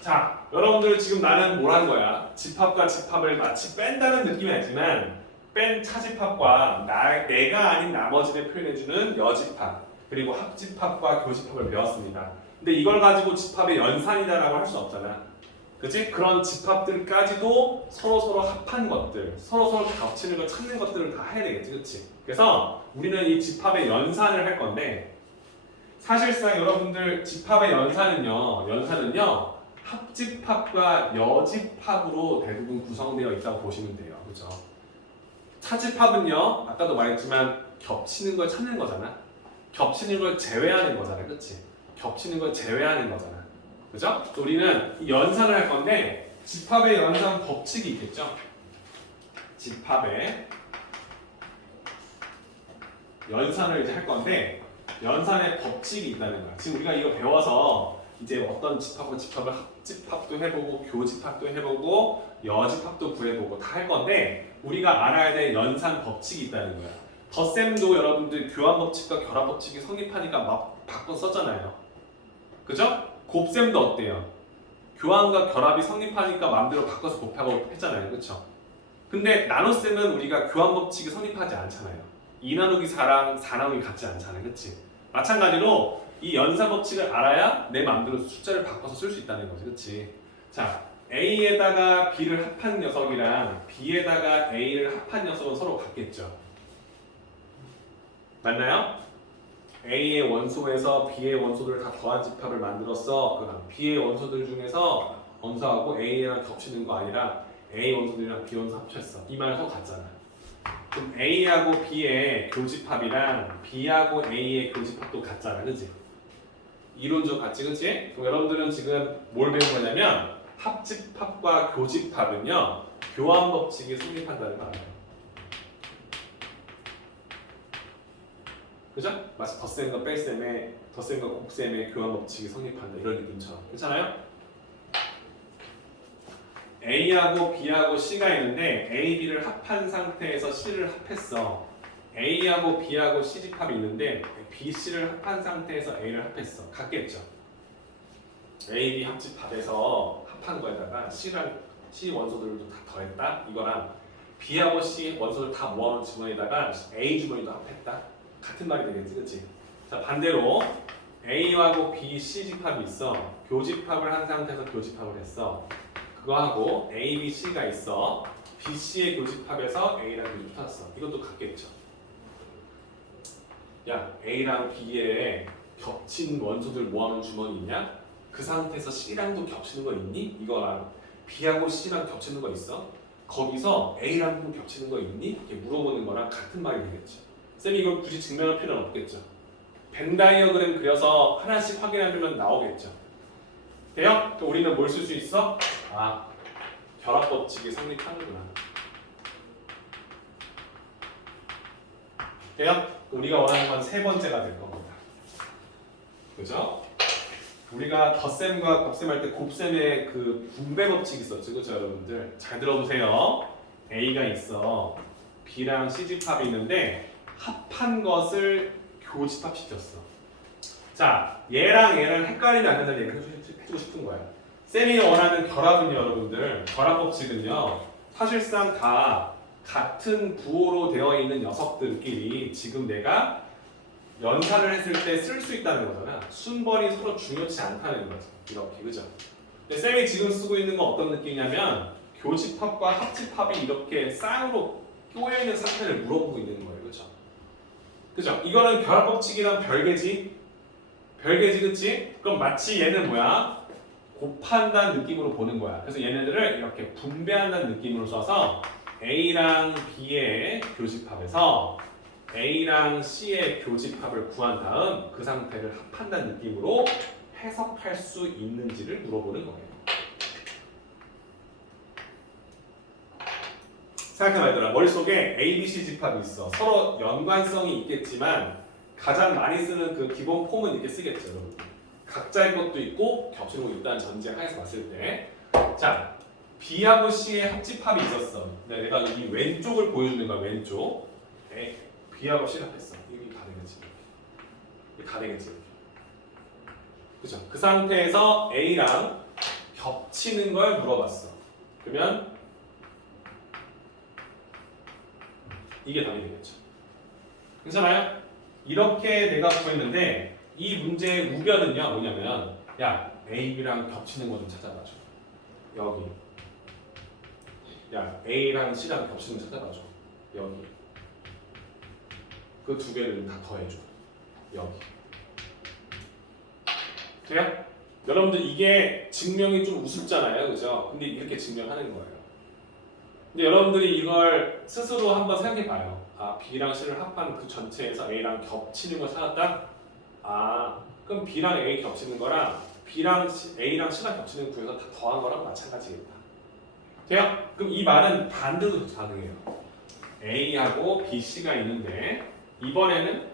자, 여러분들 지금 나는 뭘 한 거야? 집합과 집합을 마치 뺀다는 느낌이 나지만 뺀 차집합과 내가 아닌 나머지를 표현해주는 여집합 그리고 합집합과 교집합을 배웠습니다. 근데 이걸 가지고 집합의 연산이다라고 할 수 없잖아. 그치? 그런 집합들까지도 서로 합한 것들, 서로 겹치는 걸 찾는 것들을 다 해야 되겠지, 그치? 그래서 우리는 이 집합의 연산을 할 건데 사실상 여러분들 집합의 연산은요 합집합과 여집합으로 대부분 구성되어 있다고 보시면 돼요, 그렇죠? 차집합은요 아까도 말했지만 겹치는 걸 찾는 거잖아. 겹치는 걸 제외하는 거잖아, 그렇지? 겹치는 걸 제외하는 거잖아, 그죠? 우리는 이 연산을 할 건데 집합의 연산 법칙이 있겠죠? 집합의 연산을 이제 할 건데 연산의 법칙이 있다는 거야. 지금 우리가 이거 배워서 이제 어떤 집합을 합집합도 해보고 교집합도 해보고 여집합도 구해보고 다 할 건데 우리가 알아야 될 연산 법칙이 있다는 거야. 덧셈도 여러분들 교환 법칙과 결합 법칙이 성립하니까 막 바꿔 썼잖아요. 그죠? 곱셈도 어때요? 교환과 결합이 성립하니까 마음대로 바꿔서 곱하고 했잖아요. 그렇죠? 근데 나눗셈은 우리가 교환 법칙이 성립하지 않잖아요. 2 나누기 4랑 4 나누기 같지 않잖아요. 그치? 마찬가지로 이 연산 법칙을 알아야 내 마음대로 숫자를 바꿔서 쓸 수 있다는 거지. 그치? 자, A에다가 B를 합한 녀석이랑 B에다가 A를 합한 녀석은 서로 같겠죠. 맞나요? A의 원소에서 B의 원소들을 다 더한 집합을 만들었어. 그럼 B의 원소들 중에서 원소하고 A랑 겹치는 거 아니라 A 원소들이랑 B 원소 합쳤어. 이 말은 서로 같잖아. 그럼 A하고 B의 교집합이랑 B하고 A의 교집합도 같잖아. 그치? 이론적 같지, 그치? 그럼 여러분들은 지금 뭘 배운 거냐면 합집합과 교집합은요 교환 법칙이 성립한다는 거 알아요. 그죠? 마치 덧셈과 뺄셈의 덧셈과 곱셈의 교환 법칙이 성립한다 이런 느낌처럼 괜찮아요? A하고 B하고 C가 있는데 A, B를 합한 상태에서 C를 합했어. A하고 B하고 C 집합이 있는데 B, C를 합한 상태에서 A를 합했어. 같겠죠? A, B 합집합에서 합한 거에다가 C랑 C 원소들도 다 더했다. 이거랑 B하고 C 원소들 다 모아놓은 주머니에다가 A 주머니도 합했다. 같은 말이 되겠지, 그렇지? 자 반대로 A하고 B, C 집합이 있어. 교집합을 한 상태에서 교집합을 했어. 그거하고 A, B, C가 있어. B, C의 교집합에서 A랑 B를 붙였어. 이것도 같겠죠. 야, A랑 B의 겹친 원소들 모아놓은 주머니 있냐? 그 상태에서 C랑도 겹치는 거 있니? 이거랑 B하고 C랑 겹치는 거 있어? 거기서 A랑도 겹치는 거 있니? 이렇게 물어보는 거랑 같은 말이 되겠죠. 쌤이 이걸 굳이 증명할 필요는 없겠죠. 벤 다이어그램 그려서 하나씩 확인하면 나오겠죠. 돼요? 그럼 우리는 뭘 쓸 수 있어? 아, 결합 법칙이 성립하는구나. 돼요? 우리가 원하는 건 세 번째가 될 겁니다. 그죠? 우리가 덧셈과 곱셈할 때 곱셈의 그 분배 법칙이 있었죠. 그죠 여러분들? 잘 들어보세요. A가 있어. B랑 C 집합이 있는데 합한 것을 교집합시켰어. 자, 얘랑 헷갈리면 안 된다는 얘기를 해주고 싶은 거야. 쌤이 원하는 결합은요, 여러분들. 결합 법칙은요, 사실상 다 같은 부호로 되어 있는 녀석들끼리 지금 내가 연산을 했을 때 쓸 수 있다는 거잖아. 순번이 서로 중요치 않다는 거지. 이렇게, 그죠? 근데 쌤이 지금 쓰고 있는 건 어떤 느낌이냐면 교집합과 합집합이 이렇게 쌍으로 꼬여있는 상태를 물어보고 있는 거예요. 그죠? 그죠? 이거는 결합 법칙이랑 별개지? 별개지, 그치? 그럼 마치 얘는 뭐야? 곱한다는 느낌으로 보는 거야. 그래서 얘네들을 이렇게 분배한다는 느낌으로 써서 A랑 B의 교집합에서 A랑 C의 교집합을 구한 다음 그 상태를 합한다는 느낌으로 해석할 수 있는지를 물어보는 거예요. 생각해봐 얘들아. 머릿속에 A, B, C 집합이 있어. 서로 연관성이 있겠지만 가장 많이 쓰는 그 기본 폼은 이렇게 쓰겠죠. 여러분. 각자의 것도 있고 겹치는 것도 있다는 전제하에서 봤을 때 자, B하고 C의 합집합이 있었어. 내가 이 왼쪽을 보여주는 거야. 왼쪽. B하고 C를 합했어. 이게 다 되겠지. 이게 다 되겠지. 그죠? 그 상태에서 A랑 겹치는 걸 물어봤어. 그러면 이게 답이 되겠죠. 괜찮아요? 이렇게 내가 구했는데 이 문제의 우변은요 뭐냐면 야 A, B랑 겹치는 거 좀 찾아봐줘. 여기. 야 A랑 C랑 겹치는 거 찾아봐줘. 여기. 그 두 개를 다 더해줘. 여기. 돼요? 여러분들 이게 증명이 좀 우습잖아요, 그죠? 근데 이렇게 증명하는 거예요. 근데 여러분들이 이걸 스스로 한번 생각해봐요. 아, B랑 C를 합한 그 전체에서 A랑 겹치는 걸 찾았다? 아, 그럼 B랑 A 겹치는 거랑 B랑 A랑 C랑 겹치는 구에서 다 더한 거랑 마찬가지겠다. 돼요? 그럼 이 말은 반대로 가능해요. A하고 B, C가 있는데 이번에는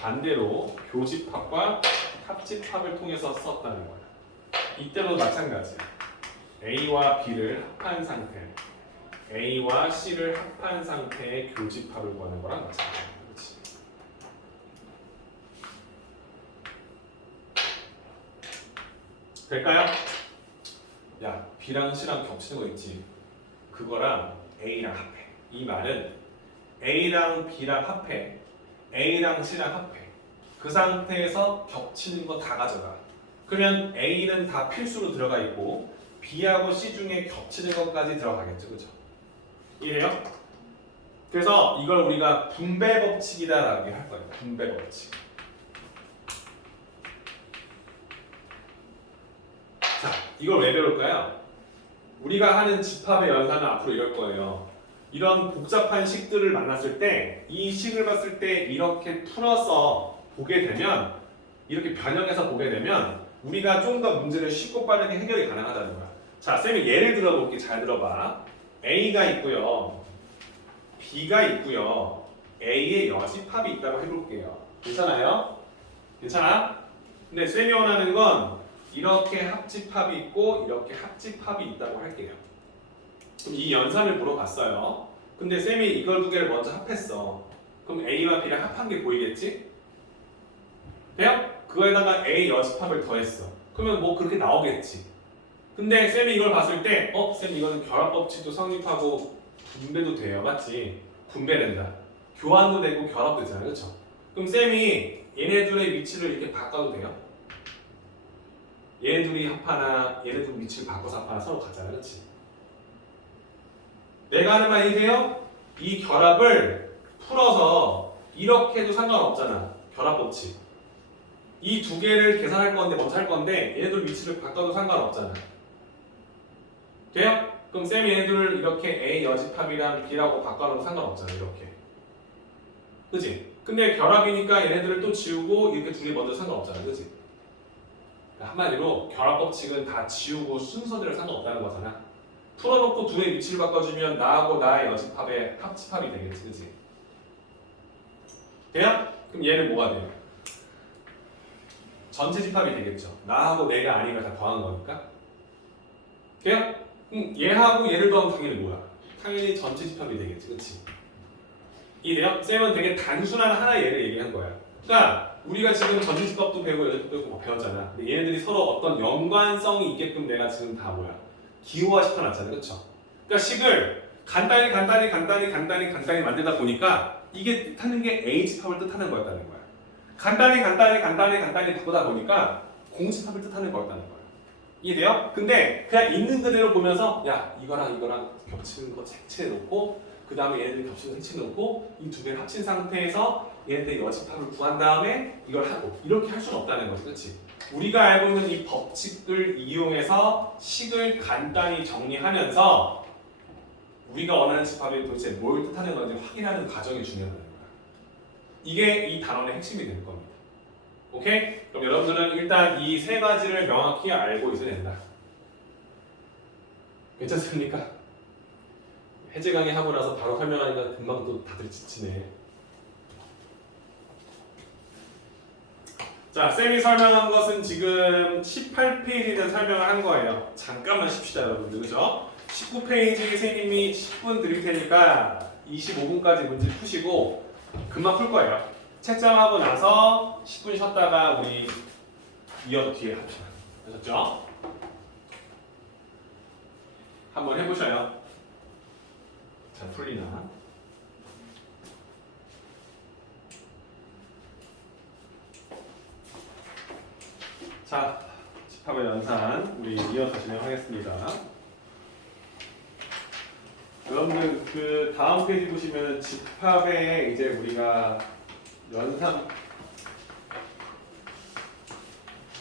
반대로 교집합과 합집합을 통해서 썼다는 거야. 이때도 마찬가지야. A와 B를 합한 상태, A와 C를 합한 상태의 교집합을 구하는 거랑 마찬가지야. 그렇지? 될까요? 야, B랑 C랑 겹치는 거 있지? 그거랑 A랑 합해. 이 말은 A랑 B랑 합해. A랑 C랑 합해. 그 상태에서 겹치는 거 다 가져가. 그러면 A는 다 필수로 들어가 있고 B하고 C 중에 겹치는 것까지 들어가겠죠, 그죠? 이해요? 그래서 이걸 우리가 분배 법칙이다라고 할 거예요. 분배 법칙. 자, 이걸 왜 배울까요? 우리가 하는 집합의 연산은 앞으로 이럴 거예요. 이런 복잡한 식들을 만났을 때, 이 식을 봤을 때 이렇게 풀어서 보게 되면, 이렇게 변형해서 보게 되면 우리가 좀 더 문제를 쉽고 빠르게 해결이 가능하다는 거야. 자, 쌤이 예를 들어볼게. 잘 들어봐. A가 있고요. B가 있고요. A의 여집합이 있다고 해볼게요. 괜찮아요? 괜찮아? 근데 쌤이 원하는 건 이렇게 합집합이 있고 이렇게 합집합이 있다고 할게요. 그럼 이 연산을 보러 갔어요. 근데 쌤이 이걸 두 개를 먼저 합했어. 그럼 A와 B를 합한 게 보이겠지? 돼요? 그거에다가 A 여집합을 더했어. 그러면 뭐 그렇게 나오겠지. 근데 쌤이 이걸 봤을 때 쌤 이거는 결합법칙도 성립하고 분배도 돼요. 맞지? 분배된다. 교환도 되고 결합도 되잖아요. 그렇죠? 그럼 쌤이 얘네 둘의 위치를 이렇게 바꿔도 돼요? 얘네 둘이 합하나 얘네 둘 위치를 바꿔서 합하나 서로 같잖아요. 그렇지? 내가 하는 말이 돼요? 이 결합을 풀어서 이렇게 해도 상관없잖아. 결합법칙. 이 두 개를 계산할 건데 먼저 할 건데 얘네들 위치를 바꿔도 상관없잖아. 돼요? 그럼 쌤이 얘네들을 이렇게 A 여집합이랑 B라고 바꿔도 상관없잖아. 이렇게. 그치? 근데 결합이니까 얘네들을 또 지우고 이렇게 두 개 먼저 상관없잖아. 그치? 그러니까 한마디로 결합법칙은 다 지우고 순서대로 상관없다는 거잖아. 풀어놓고 두 개의 위치를 바꿔주면 나하고 나의 여집합의 합집합이 되겠지. 그치? 돼요? 그럼 얘는 뭐가 돼요? 전체 집합이 되겠죠. 나하고 내가 아니가 다 더한 거니까. 돼요? 얘하고 얘를 더하면 당연히 뭐야? 당연히 전체 집합이 되겠지. 그치? 이해돼요? 쌤은 되게 단순한 하나의 예를 얘기한 거야. 그러니까 우리가 지금 전체 집합도 배우고 여집합도 배우고 배웠잖아. 근데 얘네들이 서로 어떤 연관성이 있게끔 내가 지금 다 뭐야? 기호화 시켜놨잖아. 그쵸? 그러니까 식을 간단히 만들다 보니까 이게 뜻하는 게 A 집합을 뜻하는 거였다는 거야. 간단히 바꾸다 보니까 공집합을 뜻하는 거였다는 거야. 이해돼요? 근데 그냥 있는 그대로 보면서 야 이거랑 겹치는 거 색칠해 놓고 그 다음에 얘네들 겹치는 거 색칠해 놓고 이 두 개를 합친 상태에서 얘네들 여집합을 구한 다음에 이걸 하고 이렇게 할 수는 없다는 거지. 그렇지? 우리가 알고 있는 이 법칙을 이용해서 식을 간단히 정리하면서 우리가 원하는 집합이 도대체 뭘 뜻하는 건지 확인하는 과정이 중요하다는 거야. 이게 이 단원의 핵심이 될 겁니다. 오케이? 그럼 여러분들은 일단 이 세 가지를 명확히 알고 있어야 된다. 괜찮습니까? 해제 강의 하고 나서 바로 설명하니까 금방 또 다들 지치네. 자, 쌤이 설명한 것은 지금 18페이지에 대해서 설명을 한 거예요. 잠깐만 쉽시다 여러분들. 그죠? 19페이지 선생님이 10분 드릴 테니까 25분까지 문제 푸시고 금방 풀 거예요. 채점하고 나서 10분 쉬었다가 우리 이어서 뒤에 합시다. 아셨죠? 한번 해보셔요. 자, 풀리나? 자, 집합의 연산 우리 이어서 진행하겠습니다. 여러분들 그 다음 페이지 보시면 집합에 이제 우리가 연산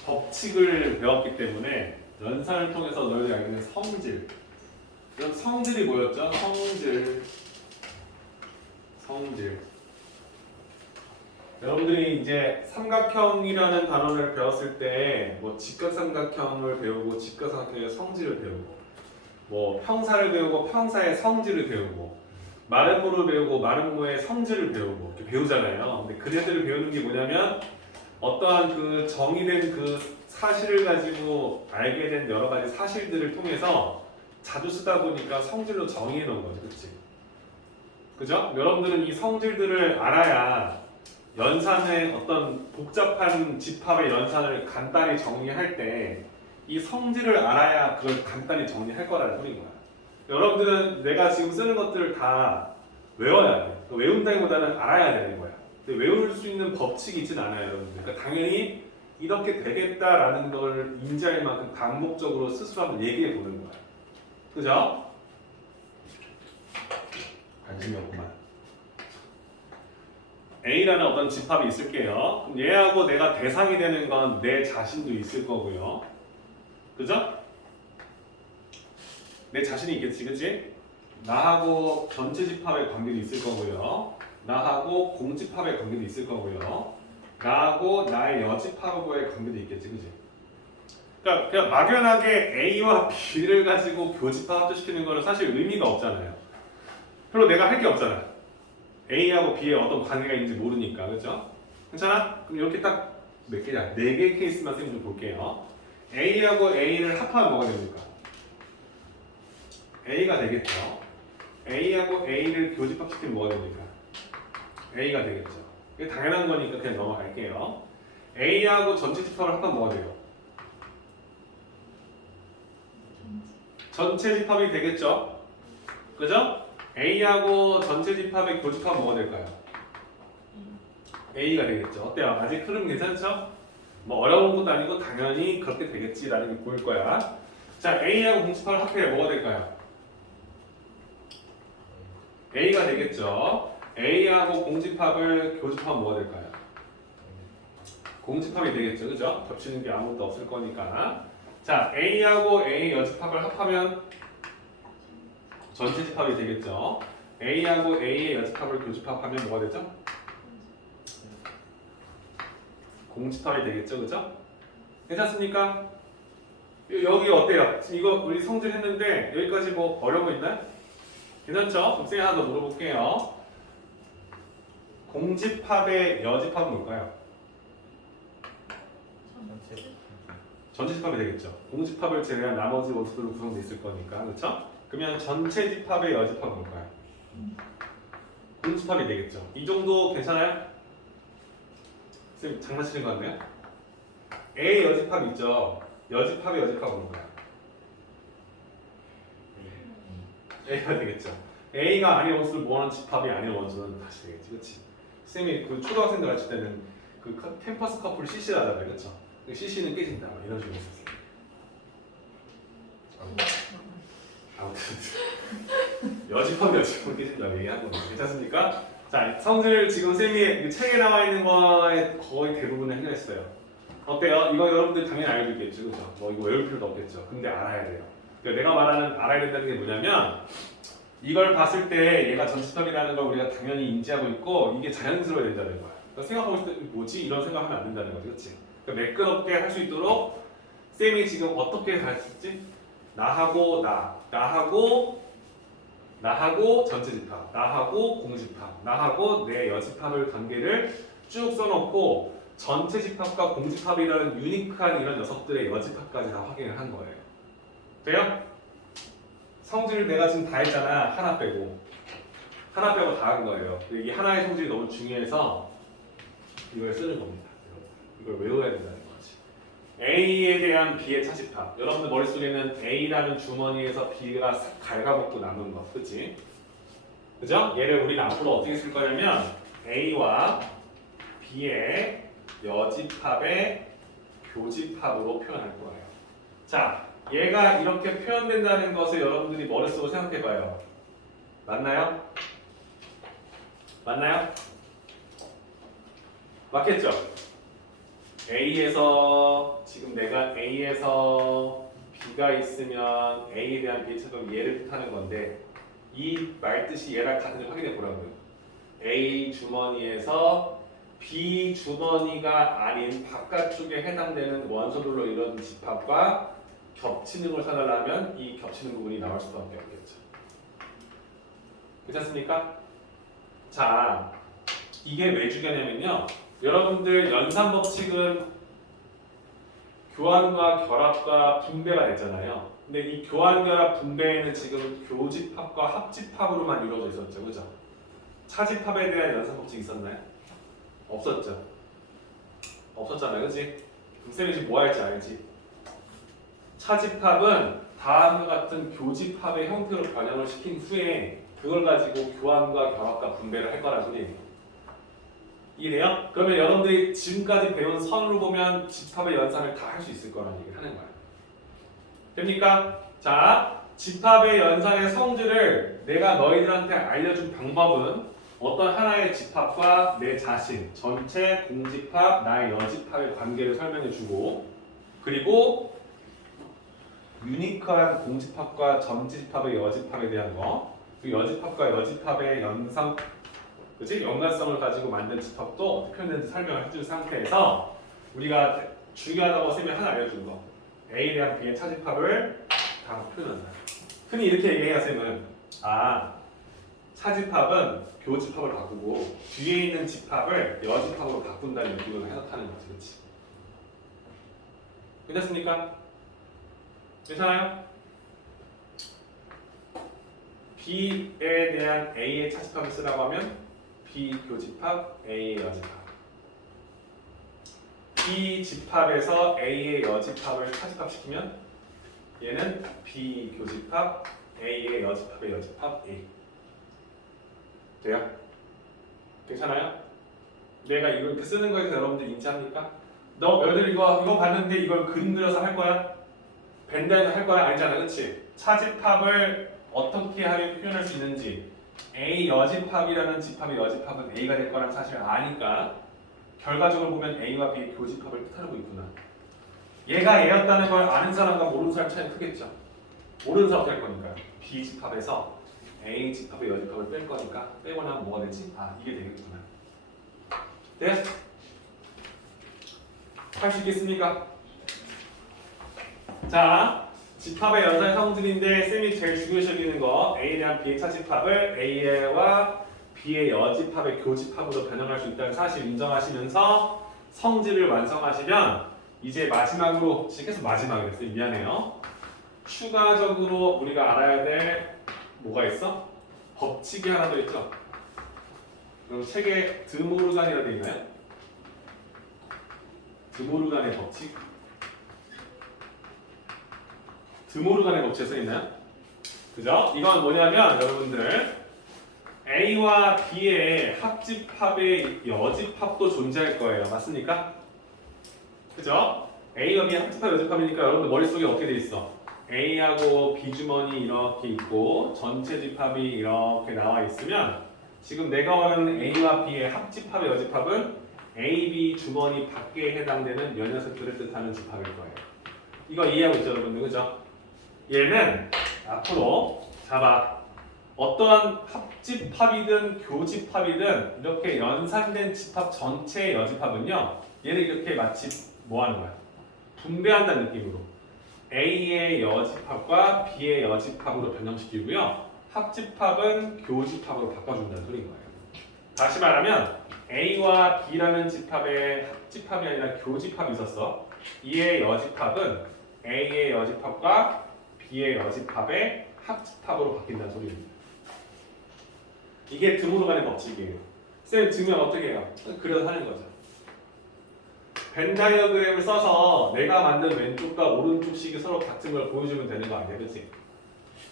법칙을 배웠기 때문에 연산을 통해서 너희들이 알고 있는 성질, 이런 성질이 뭐였죠? 성질. 여러분들이 이제 삼각형이라는 단어를 배웠을 때 뭐 직각삼각형을 배우고 직각삼각형의 성질을 배우고 뭐 평사를 배우고 평사의 성질을 배우고 마름모를 배우고 마름모의 성질을 배우고 이렇게 배우잖아요. 근데 그네들을 배우는 게 뭐냐면 어떠한 그 정의된 그 사실을 가지고 알게 된 여러 가지 사실들을 통해서 자주 쓰다 보니까 성질로 정의해 놓은 거죠. 그치? 그죠? 여러분들은 이 성질들을 알아야 연산의 어떤 복잡한 집합의 연산을 간단히 정리할 때 이 성질을 알아야 그걸 간단히 정리할 거라는 소리인 거야. 여러분들은 내가 지금 쓰는 것들을 다 외워야 돼. 외운다기보다는 알아야 되는 거야. 근데 외울 수 있는 법칙이 있진 않아요, 여러분들. 그러니까 당연히 이렇게 되겠다라는 걸 인지할 만큼 반복적으로 스스로 한번 얘기해 보는 거야. 그죠? 관심이 없구만. A라는 어떤 집합이 있을게요. 그럼 얘하고 내가 대상이 되는 건 내 자신도 있을 거고요. 그죠? 내 자신이 있겠지, 그치? 나하고 전체 집합의 관계도 있을 거고요. 나하고 공집합의 관계도 있을 거고요. 나하고 나의 여집합하고의 관계도 있겠지, 그치? 그러니까 그냥 막연하게 A와 B를 가지고 교집합 합쳐시키는 거는 사실 의미가 없잖아요. 별로 내가 할 게 없잖아. A하고 B의 어떤 관계가 있는지 모르니까, 그렇죠? 괜찮아? 그럼 이렇게 딱 몇 개냐? 4개의 케이스만 쌤 좀 볼게요. A하고 A를 합하면 뭐가 됩니까? A가 되겠죠. A하고 A를 교집합시키면 뭐가 됩니까? A가 되겠죠. 이게 당연한 거니까 그냥 넘어갈게요. A하고 전체 집합을 합하면 뭐가 돼요? 전체 집합이 되겠죠. 그죠? A하고 전체 집합의 교집합은 뭐가 될까요? A가 되겠죠. 어때요? 아직 흐름 괜찮죠? 뭐 어려운 것도 아니고 당연히 그렇게 되겠지라는 게 보일 거야. 자, A하고 공집합을 합해 뭐가 될까요? A가 되겠죠. A하고 공집합을 교집합은 뭐가 될까요? 공집합이 되겠죠. 그죠? 겹치는 게 아무것도 없을 거니까. 자, A하고 A 여집합을 합하면 전체 집합이 되겠죠. A하고 A의 여집합을 교집합하면 뭐가 되죠? 공집합이 되겠죠. 그죠? 괜찮습니까? 여기 어때요? 지금 이거 우리 성질 했는데 여기까지 뭐 어려운 거 있나요? 괜찮죠? 그럼 쌤이 하나 더 물어볼게요. 공집합의 여집합은 뭘까요? 전체 집합이 되겠죠. 공집합을 제외한 나머지 원소들로 구성되어 있을 거니까, 그렇죠? 그러면 전체 집합의 여집합은 뭘까요? 공집합이 되겠죠. 이 정도 괜찮아요? 쌤 장난치는 거 같네요. A 여집합 있죠. 여집합의 여집합은 뭘까요? A가 되겠죠. A가 아닌 원수를 모아놓은 집합이 아닌 원수는 다시 되겠지, 그렇지? 쌤이 그 초등학생들 가르칠 때는 그 캠퍼스 커플 CC라잖아요, 그렇죠? CC는 깨진다, 막 이런 식으로 있었어요. 아무튼 여집합 깨진다 얘기한 거예요. 괜찮습니까? 자, 성질 지금 쌤이 책에 나와 있는 거에 거의 대부분을 해결했어요. 어때요? 이거 여러분들 당연히 알고 있겠죠, 그렇죠? 뭐 이거 외울 필요도 없겠죠. 근데 알아야 돼요. 그러니까 내가 말하는 알아야 된다는 게 뭐냐면 이걸 봤을 때 얘가 전치법이라는 걸 우리가 당연히 인지하고 있고 이게 자연스러워야 된다는 거야. 그러니까 생각하고 있을 때 뭐지? 이런 생각하면 안 된다는 거지, 그렇지? 그러니까 매끄럽게 할 수 있도록 쌤이 지금 어떻게 가르쳤지? 나하고 나하고 전체 집합, 나하고 공집합, 나하고 내 여집합을 관계를 쭉 써놓고 전체 집합과 공집합이라는 유니크한 이런 녀석들의 여집합까지 다 확인을 한 거예요. 돼요? 성질을 내가 지금 다 했잖아. 하나 빼고 다 한 거예요. 이 하나의 성질이 너무 중요해서 이걸 쓰는 겁니다. 이걸 외워야 된다는 거지. A에 대한 B의 차집합. 여러분들 머릿속에는 A라는 주머니에서 B가 싹 갉아먹고 남은 거, 그치? 그죠? 얘를 우리는 앞으로 어떻게 쓸 거냐면 A와 B의 여집합의 교집합으로 표현할 거예요. 자, 얘가 이렇게 표현된다는 것을 여러분들이 머릿속으로 생각해봐요. 맞나요? 맞나요? 맞겠죠? A에서 지금 내가 A에서 B가 있으면 A에 대한 B의 차집합은 얘를 뜻하는 건데 이 말뜻이 얘랑 같은지 확인해 보라고요. A 주머니에서 B 주머니가 아닌 바깥쪽에 해당되는 원소들로 이루어진 집합과 겹치는 걸 찾아내면 이 겹치는 부분이 나올 수밖에 없겠죠. 괜찮습니까? 자, 이게 왜 중요하냐면요. 여러분들 연산 법칙은 교환과 결합과 분배가 됐잖아요. 근데 이 교환, 결합, 분배에는 지금 교집합과 합집합으로만 이루어져 있었죠. 그죠? 차집합에 대한 연산 법칙 있었나요? 없었죠. 없었잖아요. 그치? 그럼 쌤이 지금 뭐 할지 알지? 차집합은 다음과 같은 교집합의 형태로 변형을 시킨 후에 그걸 가지고 교환과 결합과 분배를 할 거란 소리예요. 이해돼요? 그러면 여러분들이 지금까지 배운 선으로 보면 집합의 연산을 다 할 수 있을 거라는 얘기를 하는 거예요. 됩니까? 자, 집합의 연산의 성질을 내가 너희들한테 알려준 방법은 어떤 하나의 집합과 내 자신, 전체 공집합, 나의 여집합의 관계를 설명해주고, 그리고 유니크한 공집합과 전체 집합의 여집합에 대한 거, 그 여집합과 여집합의 그치? 연관성을 가지고 만든 집합도 어떻게 표현되는지 설명을 해준 상태에서 우리가 중요하다고 쌤이 하나 알려준 거, A에 대한 B의 차집합을 다 표현한다. 흔히 이렇게 얘기해요, 쌤은. 차집합은 교집합을 바꾸고 뒤에 있는 집합을 여집합으로 바꾼다는 느낌으로 해석하는 거지, 그렇지? 괜찮습니까? 괜찮아요? B에 대한 A의 차집합을 쓰라고 하면 B 교집합, A의 여집합. B 집합에서 A의 여집합을 차집합시키면 얘는 B 교집합, A의 여집합의 여집합 A. 돼요? 괜찮아요? 내가 이렇게 쓰는 거에 대해서 여러분들 인지합니까? 너희들 이거 봤는데 이걸 그림 그려서 할 거야? 벤다이너 할 거야? 아니잖아, 그렇지? 차집합을 어떻게 하면 표현할 수 있는지 A 여집합이라는 집합의 여집합은 A가 될 거란 사실을 아니까 결과적으로 보면 A와 B의 교집합을 뜻하고 있구나. 얘가 얘였다는 걸 아는 사람과 모르는 사람 차이는 크겠죠. 모르는 사람 어떻게 할 거니까요. B 집합에서 A 집합의 여집합을 뺄 거니까 빼고 나면 뭐가 되지? 이게 되겠구나. 네? 할 수 있겠습니까? 자, 집합의 연산의 성질인데 쌤이 제일 중요시 여기는 거 A에 대한 B의 차집합을 A와 B의 여집합의 교집합으로 변형할 수 있다는 사실 인정하시면서 성질을 완성하시면 이제 마지막으로, 지금 계속 마지막이랬어요. 미안해요. 추가적으로 우리가 알아야 될 뭐가 있어? 법칙이 하나 더 있죠? 그럼 책에 드모르간이라고 되어 있나요? 드모르간의 법칙? 드모르간의 법칙에 써 있나요? 그죠? 이건 뭐냐면 여러분들 A와 B의 합집합의 여집합도 존재할 거예요. 맞습니까? 그죠? A와 B의 합집합 여집합이니까 여러분들 머릿속에 어떻게 돼 있어? A하고 B 주머니 이렇게 있고 전체 집합이 이렇게 나와 있으면 지금 내가 원하는 A와 B의 합집합의 여집합은 A, B 주머니 밖에 해당되는 몇 녀석들을 뜻하는 집합일 거예요. 이거 이해하고 있죠, 여러분들? 그죠? 얘는 앞으로 어떠한 합집합이든 교집합이든 이렇게 연산된 집합 전체의 여집합은요, 얘를 이렇게 마치 뭐 하는 거야? 분배한다는 느낌으로 A의 여집합과 B의 여집합으로 변형시키고요, 합집합은 교집합으로 바꿔준다는 소리인 거예요. 다시 말하면 A와 B라는 집합의 합집합이 아니라 교집합이 있었어. 이의 여집합은 A의 여집합과 B의 여집합의 합집합으로 바뀐다는 소리입니다. 이게 드모르간의 법칙이에요. 쌤 증명 어떻게 해요? 그려서 하는 거죠. 벤 다이어그램을 써서 내가 만든 왼쪽과 오른쪽 식이 서로 같은 걸 보여주면 되는 거 아니야, 그렇지?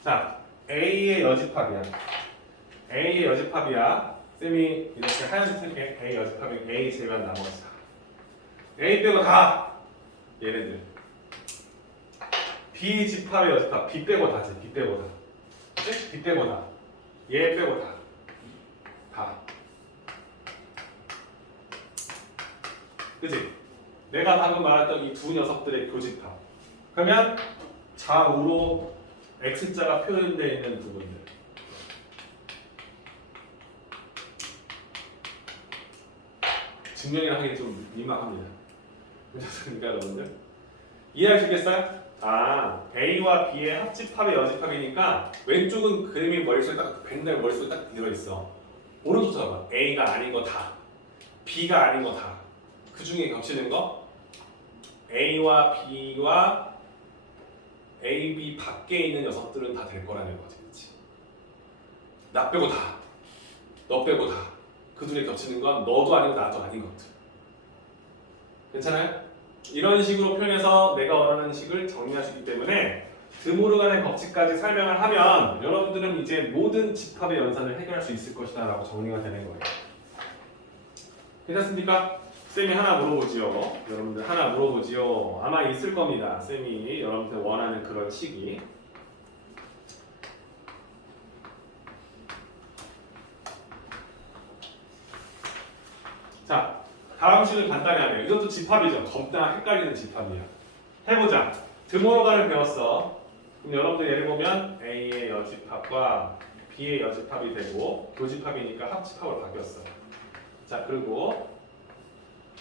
자, A의 여집합이야. A의 여집합이야. 쌤이 이렇게 하얀색 쓸게. A 여집합이 A 제외한 나머지 다. A 빼고 다. 얘네들. B 집합의 여집합. B 빼고 다지. B 빼고 다. 그치? B 빼고 다. 얘 빼고 다. 다. 그치? 내가 방금 말했던 이 두 녀석들의 교집합. 그러면 좌우로 X자가 표현되어 있는 부분들. 증명이라 하기 좀 민망합니다. 그렇습니까, 여러분들? 이해하시겠어요? A와 B의 합집합의 여집합이니까 왼쪽은 그림이 머릿속에 딱 벤달 머릿속에 딱 들어있어. 오른쪽 잡아. A가 아닌 거 다. B가 아닌 거 다. 그 중에 겹치는 거 A와 B와 A, B 밖에 있는 녀석들은 다 될 거라는 거지, 그렇지? 나 빼고 다, 너 빼고 다. 그 둘이 겹치는 건 너도 아니고 나도 아닌 것들. 괜찮아요? 이런 식으로 표현해서 내가 원하는 식을 정리할 수 있기 때문에 드모르간의 법칙까지 설명을 하면 여러분들은 이제 모든 집합의 연산을 해결할 수 있을 것이다 라고 정리가 되는 거예요. 괜찮습니까? 쌤이 하나 물어보지요. 여러분들 하나 물어보지요. 아마 있을 겁니다. 쌤이 여러분들 원하는 그런 식이. 자, 다음 식을 간단히 하면 이것도 집합이죠. 겁나 헷갈리는 집합이야. 해보자. 드모로가를 배웠어. 그럼 여러분들 예를 보면 A의 여집합과 B의 여집합이 되고 교집합이니까 합집합으로 바뀌었어. 자, 그리고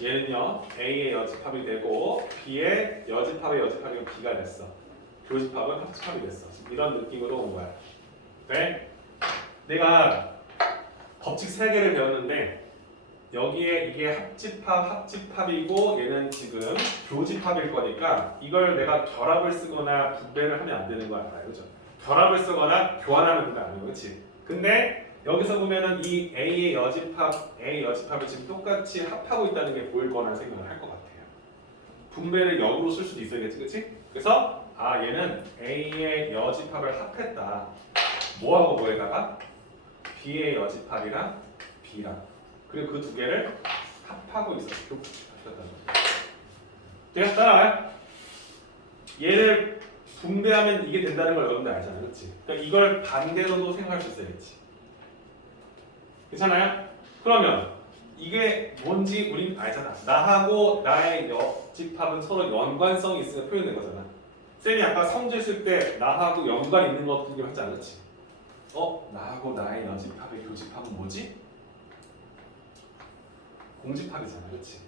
얘는요 A의 여집합이 되고 B의 여집합의 여집합이 B가 됐어. 교집합은 합집합이 됐어. 이런 느낌으로 온 거야. 왜? 내가 법칙 3개를 배웠는데 여기에 이게 합집합이고 얘는 지금 교집합일 거니까 이걸 내가 결합을 쓰거나 분배를 하면 안 되는 거 알아요, 그죠? 결합을 쓰거나 교환하면 된다 아니에요, 그렇지? 근데 여기서 보면은 이 A의 여집합, A 여집합을 지금 똑같이 합하고 있다는 게 보일 거라는 생각을 할 것 같아요. 분배를 역으로 쓸 수도 있어야겠지, 그렇지? 그래서 아 얘는 A의 여집합을 합했다. 뭐하고 뭐에다가 B의 여집합이랑 B랑 그리고 그 두 개를 합하고 있었어. 내가 따라와요. 얘를 분배하면 이게 된다는 걸 여러분들 알잖아요, 그렇지? 그러니까 이걸 반대로도 생각할 수 있어야겠지. 괜찮아요? 그러면 이게 뭔지 우린 알잖아. 나하고 나의 여집합은 서로 연관성이 있으면 표현된 거잖아. 쌤이 아까 성질 쓸 때 나하고 연관 있는 것들 했지 않았지? 나하고 나의 여집합의 교집합은 뭐지? 공집합이잖아, 그렇지?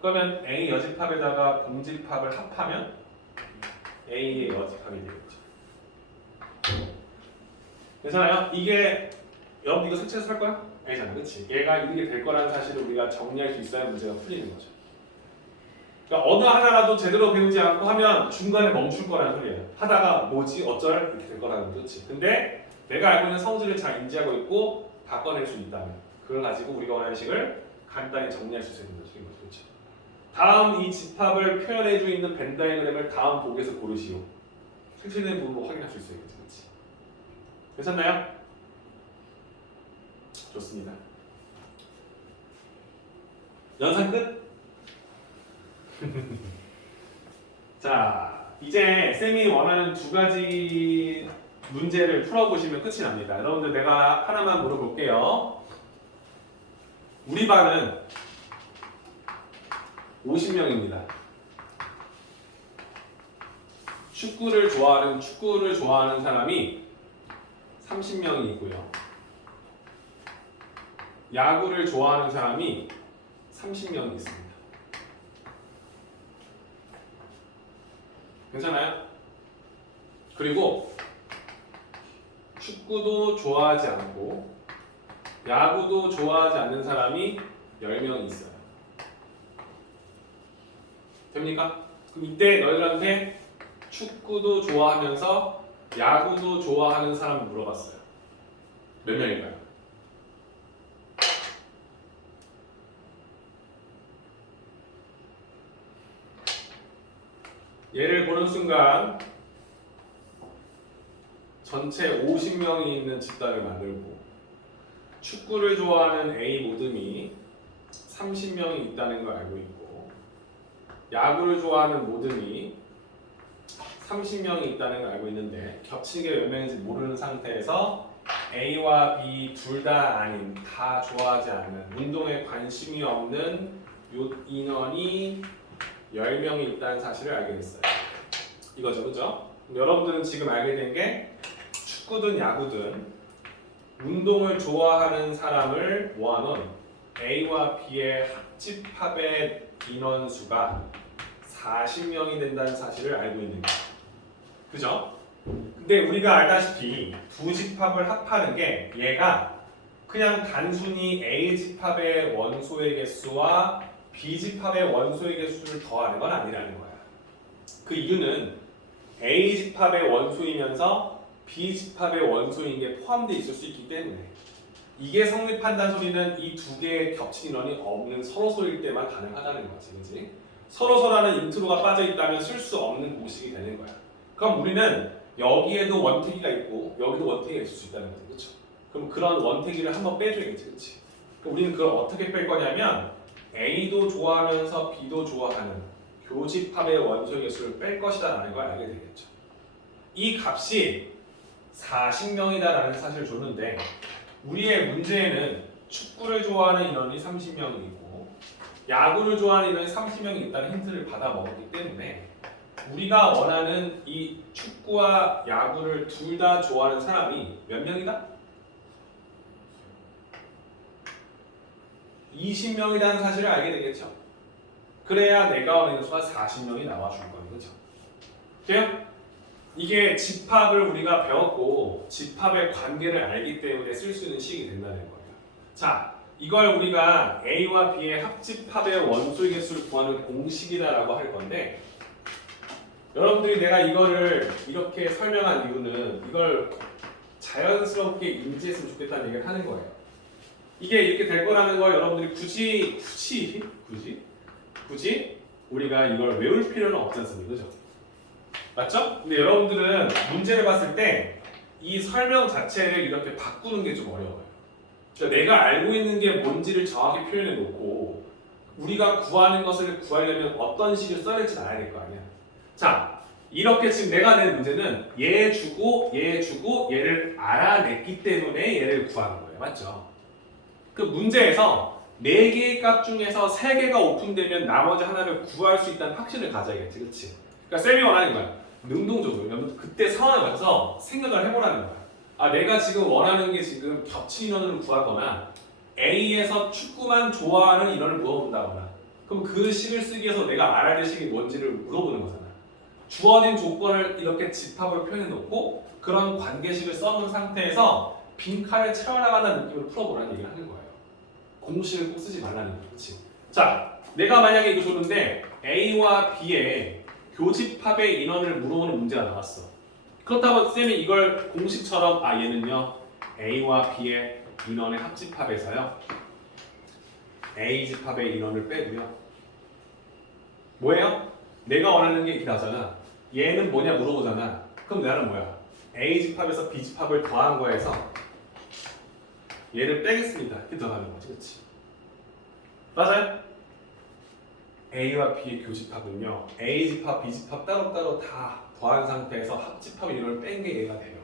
그러면 A 여집합에다가 공집합을 합하면 A의 여집합이 되겠죠. 괜찮아요? 이게 여러분 이거 색채에서 할 거야? 아니잖아, 그렇지? 얘가 이렇게 될 거라는 사실을 우리가 정리할 수 있어야 문제가 풀리는 거죠. 그러니까 어느 하나라도 제대로 배우지 않고 하면 중간에 멈출 거라는 소리예요. 하다가 뭐지? 어쩔? 이렇게 될 거라는 거지. 근데 내가 알고 있는 성질을 잘 인지하고 있고 바꿔낼 수 있다면 그걸 가지고 우리가 원하는 식을 간단히 정리할 수 있는 거죠. 그렇죠? 다음 이 집합을 표현해 주 있는 벤 다이그램을 다음 보기에서 고르시오. 색칠된 부분으로 확인할 수 있어요. 그렇지? 괜찮나요? 좋습니다. 연산 끝? 자, 이제 쌤이 원하는 2가지 문제를 풀어보시면 끝이 납니다. 여러분들 내가 하나만 물어볼게요. 우리 반은 50명입니다. 축구를 좋아하는 사람이 30명이 있고요. 야구를 좋아하는 사람이 30명이 있습니다. 괜찮아요? 그리고 축구도 좋아하지 않고 야구도 좋아하지 않는 사람이 10명 있어요. 됩니까? 그럼 이때 너희들한테 축구도 좋아하면서 야구도 좋아하는 사람을 물어봤어요. 몇 명일까요? 얘를 보는 순간 전체 50명이 있는 집단을 만들고 축구를 좋아하는 A 모듬이 30명이 있다는 걸 알고 있고 야구를 좋아하는 모듬이 30명이 있다는 걸 알고 있는데 겹치게 몇 명인지 모르는 상태에서 A와 B 둘 다 아닌 다 좋아하지 않는 운동에 관심이 없는 요 인원이 10명이 있다는 사실을 알게 됐어요. 이거죠, 그죠? 여러분들은 지금 알게 된 게 축구든 야구든 운동을 좋아하는 사람을 모아놓은 A와 B의 합집합의 인원수가 40명이 된다는 사실을 알고 있는 거예요. 그죠? 근데 우리가 알다시피 두 집합을 합하는 게 얘가 그냥 단순히 A집합의 원소의 개수와 B집합의 원소의 개수를 더하는 건 아니라는 거야. 그 이유는 A집합의 원소이면서 B집합의 원소인 게 포함되어 있을 수 있기 때문에 이게 성립한다는 소리는 이 두 개의 겹친 인원이 없는 서로소일 때만 가능하다는 거지, 그렇지? 서로소라는 인트로가 빠져 있다면 쓸 수 없는 공식이 되는 거야. 그럼 우리는 여기에도 원태기가 있고 여기도 원태기가 있을 수 있다는 거지, 그렇죠? 그럼 그런 원태기를 한번 빼줘야겠지, 그렇지? 그럼 우리는 그걸 어떻게 뺄 거냐면 A도 좋아하면서 B도 좋아하는 교집합의 원소의 개수를 뺄 것이다 라는 걸 알게 되겠죠. 이 값이 40명이다 라는 사실을 줬는데 우리의 문제에는 축구를 좋아하는 인원이 30명이고 야구를 좋아하는 인원이 30명이 있다는 힌트를 받아 먹었기 때문에 우리가 원하는 이 축구와 야구를 둘 다 좋아하는 사람이 몇 명이다? 20명이라는 사실을 알게 되겠죠. 그래야 내가 원하는 수가 40명이 나와줄 거는 거죠. 돼요? 이게 집합을 우리가 배웠고 집합의 관계를 알기 때문에 쓸 수 있는 식이 된다는 거예요. 자, 이걸 우리가 A와 B의 합집합의 원소의 개수를 구하는 공식이다라고 할 건데 여러분들이 내가 이거를 이렇게 설명한 이유는 이걸 자연스럽게 인지했으면 좋겠다는 얘기를 하는 거예요. 이게 이렇게 될 거라는 걸 여러분들이 굳이 우리가 이걸 외울 필요는 없지 않습니까? 그죠? 맞죠? 근데 여러분들은 문제를 봤을 때 이 설명 자체를 이렇게 바꾸는 게 좀 어려워요. 그러니까 내가 알고 있는 게 뭔지를 정확히 표현해 놓고 우리가 구하는 것을 구하려면 어떤 식을 써야 될지 알아야 될 거 아니야. 자, 이렇게 지금 내가 낸 문제는 얘 주고 얘를 알아냈기 때문에 얘를 구하는 거예요. 맞죠? 그 문제에서 4개의 값 중에서 3개가 오픈되면 나머지 하나를 구할 수 있다는 확신을 가져야겠지. 그치? 그러니까 쌤이 원하는 거야. 능동적으로. 여러분 그때 상황에 맞춰서 생각을 해보라는 거야. 아, 내가 지금 원하는 게 지금 겹친 인원을 구하거나 A에서 축구만 좋아하는 인원을 물어본다거나 그럼 그 식을 쓰기 위해서 내가 알아야 될 식이 뭔지를 물어보는 거잖아. 주어진 조건을 이렇게 집합으로 표현해 놓고 그런 관계식을 써놓은 상태에서 빈칸을 채워나가는 느낌으로 풀어보라는 얘기를 하는 거예요. 공식을 꼭 쓰지 말라는 거죠. 그치? 자, 내가 만약에 이거 줬는데 A와 B의 교집합의 인원을 물어보는 문제가 나왔어. 그렇다고 쌤이 이걸 공식처럼 얘는요 A와 B의 인원의 합집합에서요 A 집합의 인원을 빼고요 뭐예요? 내가 원하는 게 이렇게 나오잖아. 얘는 뭐냐 물어보잖아. 그럼 나는 뭐야? A 집합에서 B 집합을 더한 거에서 얘를 빼겠습니다. 이렇게 들어가는 거지, 그렇지? 맞아요? A와 B의 교집합은요 A 집합, B 집합 따로따로 다 더한 상태에서 합집합 인원을 뺀 게 얘가 돼요.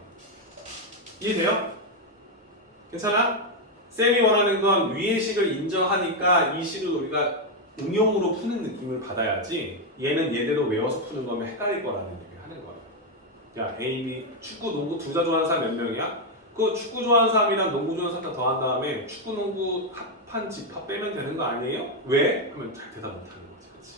이해돼요? 괜찮아? 쌤이 원하는 건 위의 식을 인정하니까 이 식을 우리가 응용으로 푸는 느낌을 받아야지 얘는 얘대로 외워서 푸는 거면 헷갈릴 거라는 얘기를 하는 거예요. 야, A, B, 축구, 농구 둘 다 좋아하는 사람 몇 명이야? 그 축구 좋아하는 사람이랑 농구 좋아하는 사람 다 더한 다음에 축구, 농구 합한 집합 빼면 되는 거 아니에요? 왜? 하면 잘 대답 못하는 거지. 그치?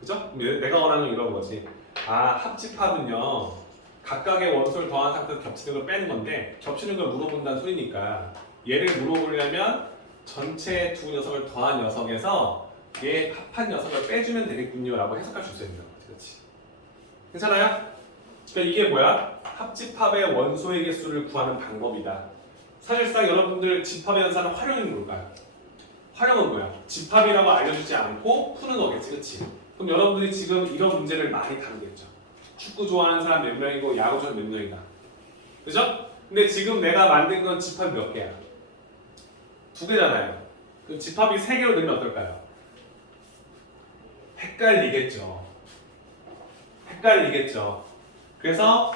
그죠? 내가 원하는 건 이런 거지. 합집합은요 각각의 원소를 더한 상태에서 겹치는 걸 빼는 건데 겹치는 걸 물어본다는 소리니까 얘를 물어보려면 전체 두 녀석을 더한 녀석에서 얘 합한 녀석을 빼주면 되겠군요 라고 해석할 수 있어야 된다는 거지. 그렇지? 괜찮아요? 그러니까 이게 뭐야? 합집합의 원소의 개수를 구하는 방법이다. 사실상 여러분들 집합의 연산은 활용이 뭘까요? 활용은 뭐야? 집합이라고 알려주지 않고 푸는 거겠지. 그치? 그럼 여러분들이 지금 이런 문제를 많이 다루겠죠. 축구 좋아하는 사람 몇 명이고 야구 좋아하는 몇 명이다. 그죠? 근데 지금 내가 만든 건 집합이 몇 개야? 2개잖아요. 그 집합이 3개로 되면 어떨까요? 헷갈리겠죠. 그래서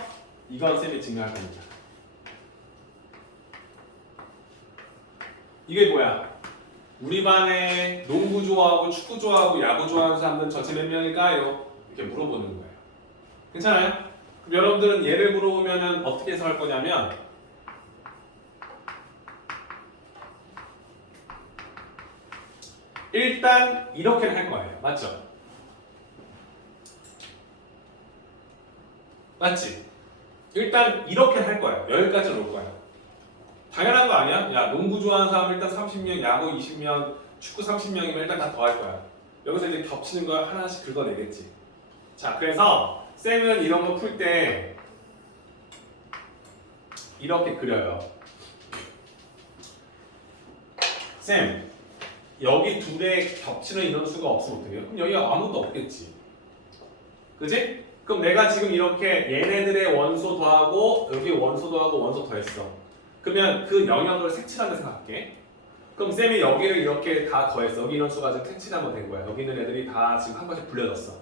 이건 쌤이 증명할 겁니다. 이게 뭐야? 우리 반에 농구 좋아하고 축구 좋아하고 야구 좋아하는 사람들은 전체 몇 명일까요? 이렇게 물어보는 거예요. 괜찮아요? 그럼 여러분들은 얘를 물어보면 어떻게 해석할 거냐면 일단 이렇게는 할 거예요. 맞죠? 맞지? 일단 이렇게 할 거예요. 여기까지 올 거예요. 당연한 거 아니야? 야, 농구 좋아하는 사람 일단 30명, 야구 20명, 축구 30명이면 일단 다 더할 거야. 여기서 이제 겹치는 거 하나씩 긁어내겠지. 자, 그래서 쌤은 이런 거 풀 때 이렇게 그려요. 쌤, 여기 둘에 겹치는 인원수가 없으면 어떡해요? 그럼 여기가 아무것도 없겠지. 그지? 그럼 내가 지금 이렇게 얘네들의 원소 더하고 여기 원소 더하고 원소 더했어. 그러면 그 영역을 색칠한다 생각할게. 그럼 쌤이 여기를 이렇게 다 더했어. 여기 인원수가 지금 색칠이 한번 된 거야. 여기 있는 애들이 다 지금 한 번씩 불려졌어.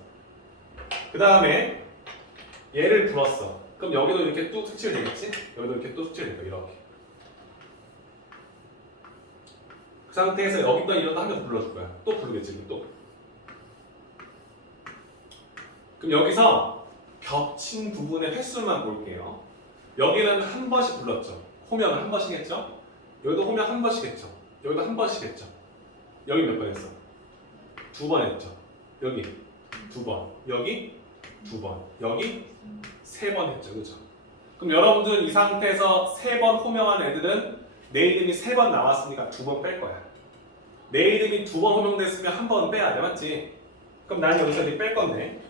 그 다음에 얘를 불었어. 그럼 여기도 이렇게 뚝 색칠되겠지? 여기도 이렇게 뚝 색칠될 거야. 이렇게. 그 상태에서 여기다 인원도 한 명 불러줄 거야. 또 부르겠지, 또. 그럼 여기서 겹친 부분의 횟수만 볼게요. 여기는 한 번씩 불렀죠. 호명은 한 번씩 했죠. 여기도 호명 한 번씩 했죠. 여기도 한 번씩 했죠. 여기 몇 번 했어? 2번 했죠. 여기 2번, 여기 2번, 여기 3번 했죠. 그죠? 그럼 여러분들은 이 상태에서 3번 호명한 애들은 내 이름이 3번 나왔으니까 2번 뺄 거야. 내 이름이 2번 호명됐으면 한 번 빼야 돼. 맞지? 그럼 난 여기서 이제 뺄 건데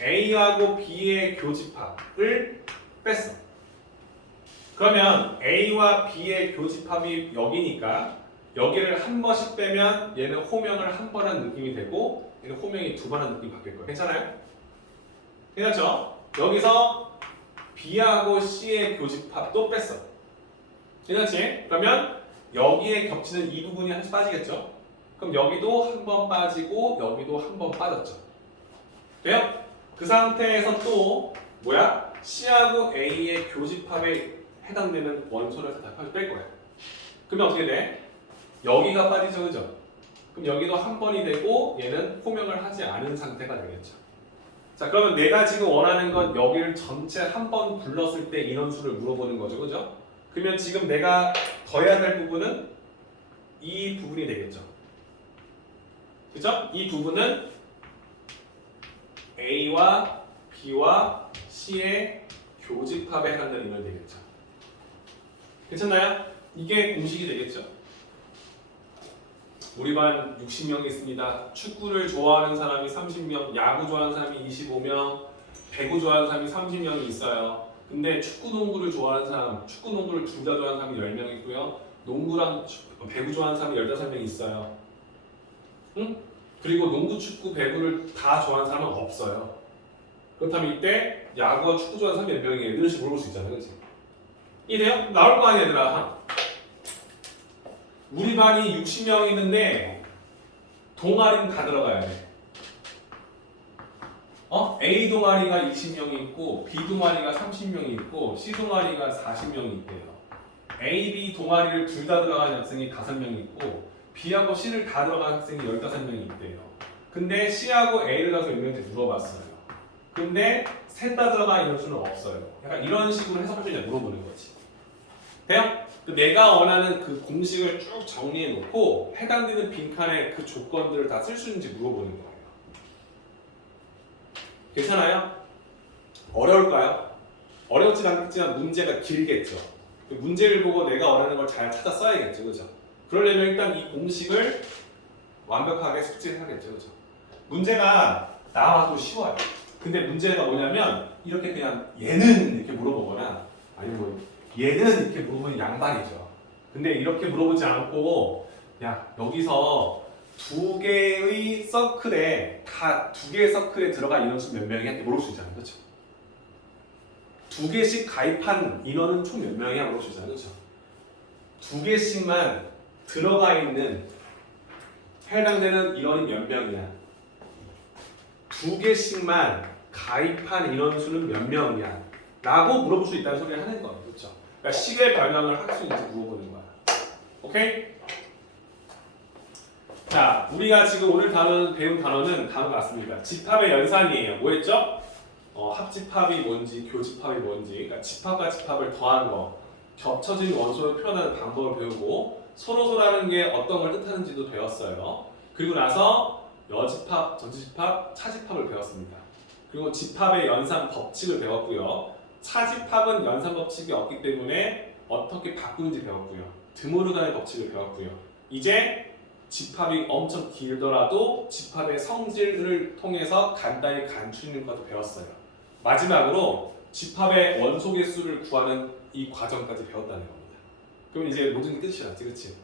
A하고 B의 교집합을 뺐어. 그러면 A와 B의 교집합이 여기니까 여기를 한 번씩 빼면 얘는 호명을 한 번 한 느낌이 되고 얘는 호명이 2번 한 느낌이 바뀔 거예요. 괜찮아요? 괜찮죠? 여기서 B하고 C의 교집합도 뺐어. 괜찮지? 그러면 여기에 겹치는 이 부분이 한 번 빠지겠죠? 그럼 여기도 한 번 빠지고 여기도 한 번 빠졌죠. 돼요? 그 상태에서 또 뭐야? C하고 A의 교집합에 해당되는 원소를 다 뺄 거야. 그러면 어떻게 돼? 여기가 빠지죠, 그죠? 그럼 여기도 한 번이 되고 얘는 호명을 하지 않은 상태가 되겠죠. 자, 그러면 내가 지금 원하는 건 여기를 전체 한 번 불렀을 때 인원수를 물어보는 거죠, 그죠? 그러면 지금 내가 더해야 될 부분은 이 부분이 되겠죠. 그죠? 이 부분은 A와 B와 C의 교집합에 해당되는 인원이 되겠죠. 괜찮나요? 이게 공식이 되겠죠. 우리 반 60명이 있습니다. 축구를 좋아하는 사람이 30명, 야구 좋아하는 사람이 25명, 배구 좋아하는 사람이 30명이 있어요. 근데 축구, 농구를 좋아하는 사람, 축구, 농구를 둘 다 좋아하는 사람이 10명 있고요. 농구랑 배구 좋아하는 사람이 15명 있어요. 응? 그리고 농구, 축구, 배구를 다 좋아하는 사람은 없어요. 그렇다면 이때 야구와 축구 좋아하는 사람이 몇 명이에요? 이런 식으로 물어볼 수 있잖아요. 그치? 이래요? 나올 거 아니야, 얘들아. 우리 반이 60명 있는데 동아리는 다 들어가야 돼. A 동아리가 20명이 있고 B 동아리가 30명이 있고 C 동아리가 40명이 있대요. A, B 동아리를 둘 다 들어가는 학생이 5명이 있고 B하고 C를 다 들어가는 학생이 15명이 있대요. 근데 C하고 A를 가서 있는지 물어봤어요. 근데 셋 다 들어가는 인원수는 없어요. 약간 이런 식으로 해석할 때 물어보는 거지. 돼요? 내가 원하는 그 공식을 쭉 정리해 놓고 해당되는 빈칸에 그 조건들을 다 쓸 수 있는지 물어보는 거예요. 괜찮아요? 어려울까요? 어렵진 않겠지만 문제가 길겠죠. 문제를 보고 내가 원하는 걸 잘 찾아 써야겠죠. 그죠? 그러려면 일단 이 공식을 완벽하게 숙지해야겠죠. 그죠? 문제가 나와도 쉬워요. 근데 문제가 뭐냐면 이렇게 그냥 얘는 이렇게 물어보거나 아니면 뭐 얘는 이렇게 물어보면 양반이죠. 근데 이렇게 물어보지 않고 야 여기서 두 개의 서클에 다 두 개의 서클에 들어간 인원수 몇 명이야? 이렇게 물어볼 수 있잖아요. 그렇죠? 두 개씩 가입한 인원은 총 몇 명이야? 물어볼 수 있잖아요. 그렇죠? 두 개씩만 들어가 있는 해당되는 인원이 몇 명이야? 두 개씩만 가입한 인원수는 몇 명이야? 라고 물어볼 수 있다는 소리를 하는 거예요. 그렇죠? 그러니까 시계 변형을 할 수 있는지 물어보는 거야. 오케이? 자, 우리가 지금 오늘 배운 단어는 다음과 같습니다. 집합의 연산이에요. 뭐였죠? 합집합이 뭔지, 교집합이 뭔지, 그러니까 집합과 집합을 더하는 거, 겹쳐진 원소를 표현하는 방법을 배우고 서로서라는 게 어떤 걸 뜻하는지도 배웠어요. 그리고 나서 여집합, 전지집합, 차집합을 배웠습니다. 그리고 집합의 연산 법칙을 배웠고요. 차집합은 연산 법칙이 없기 때문에 어떻게 바꾸는지 배웠고요. 드모르간의 법칙을 배웠고요. 이제 집합이 엄청 길더라도 집합의 성질을 통해서 간단히 간추리는 것도 배웠어요. 마지막으로 집합의 원소 개수를 구하는 이 과정까지 배웠다는 겁니다. 그럼 이제 모든 게 끝이 났지, 그치?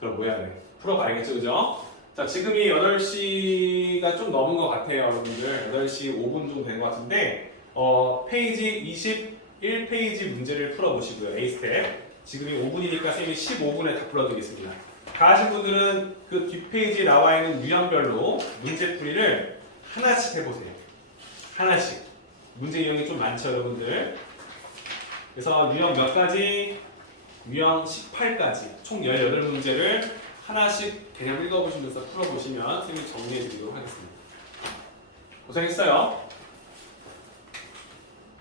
그럼 뭐 해야 돼? 풀어봐야겠죠, 그죠? 자, 지금이 8시가 좀 넘은 것 같아요, 여러분들. 8시 5분 정도 된 것 같은데 페이지 21페이지 문제를 풀어보시고요. A 스텝. 지금이 5분이니까 쌤이 15분에 다 풀어드리겠습니다. 다 하신 분들은 그 뒷페이지에 나와 있는 유형별로 문제풀이를 하나씩 해보세요. 하나씩. 문제 유형이 좀 많죠, 여러분들. 그래서 유형 몇 가지? 유형 18까지 총 18문제를 하나씩 그냥 읽어보시면서 풀어보시면 쌤이 정리해드리도록 하겠습니다. 고생했어요.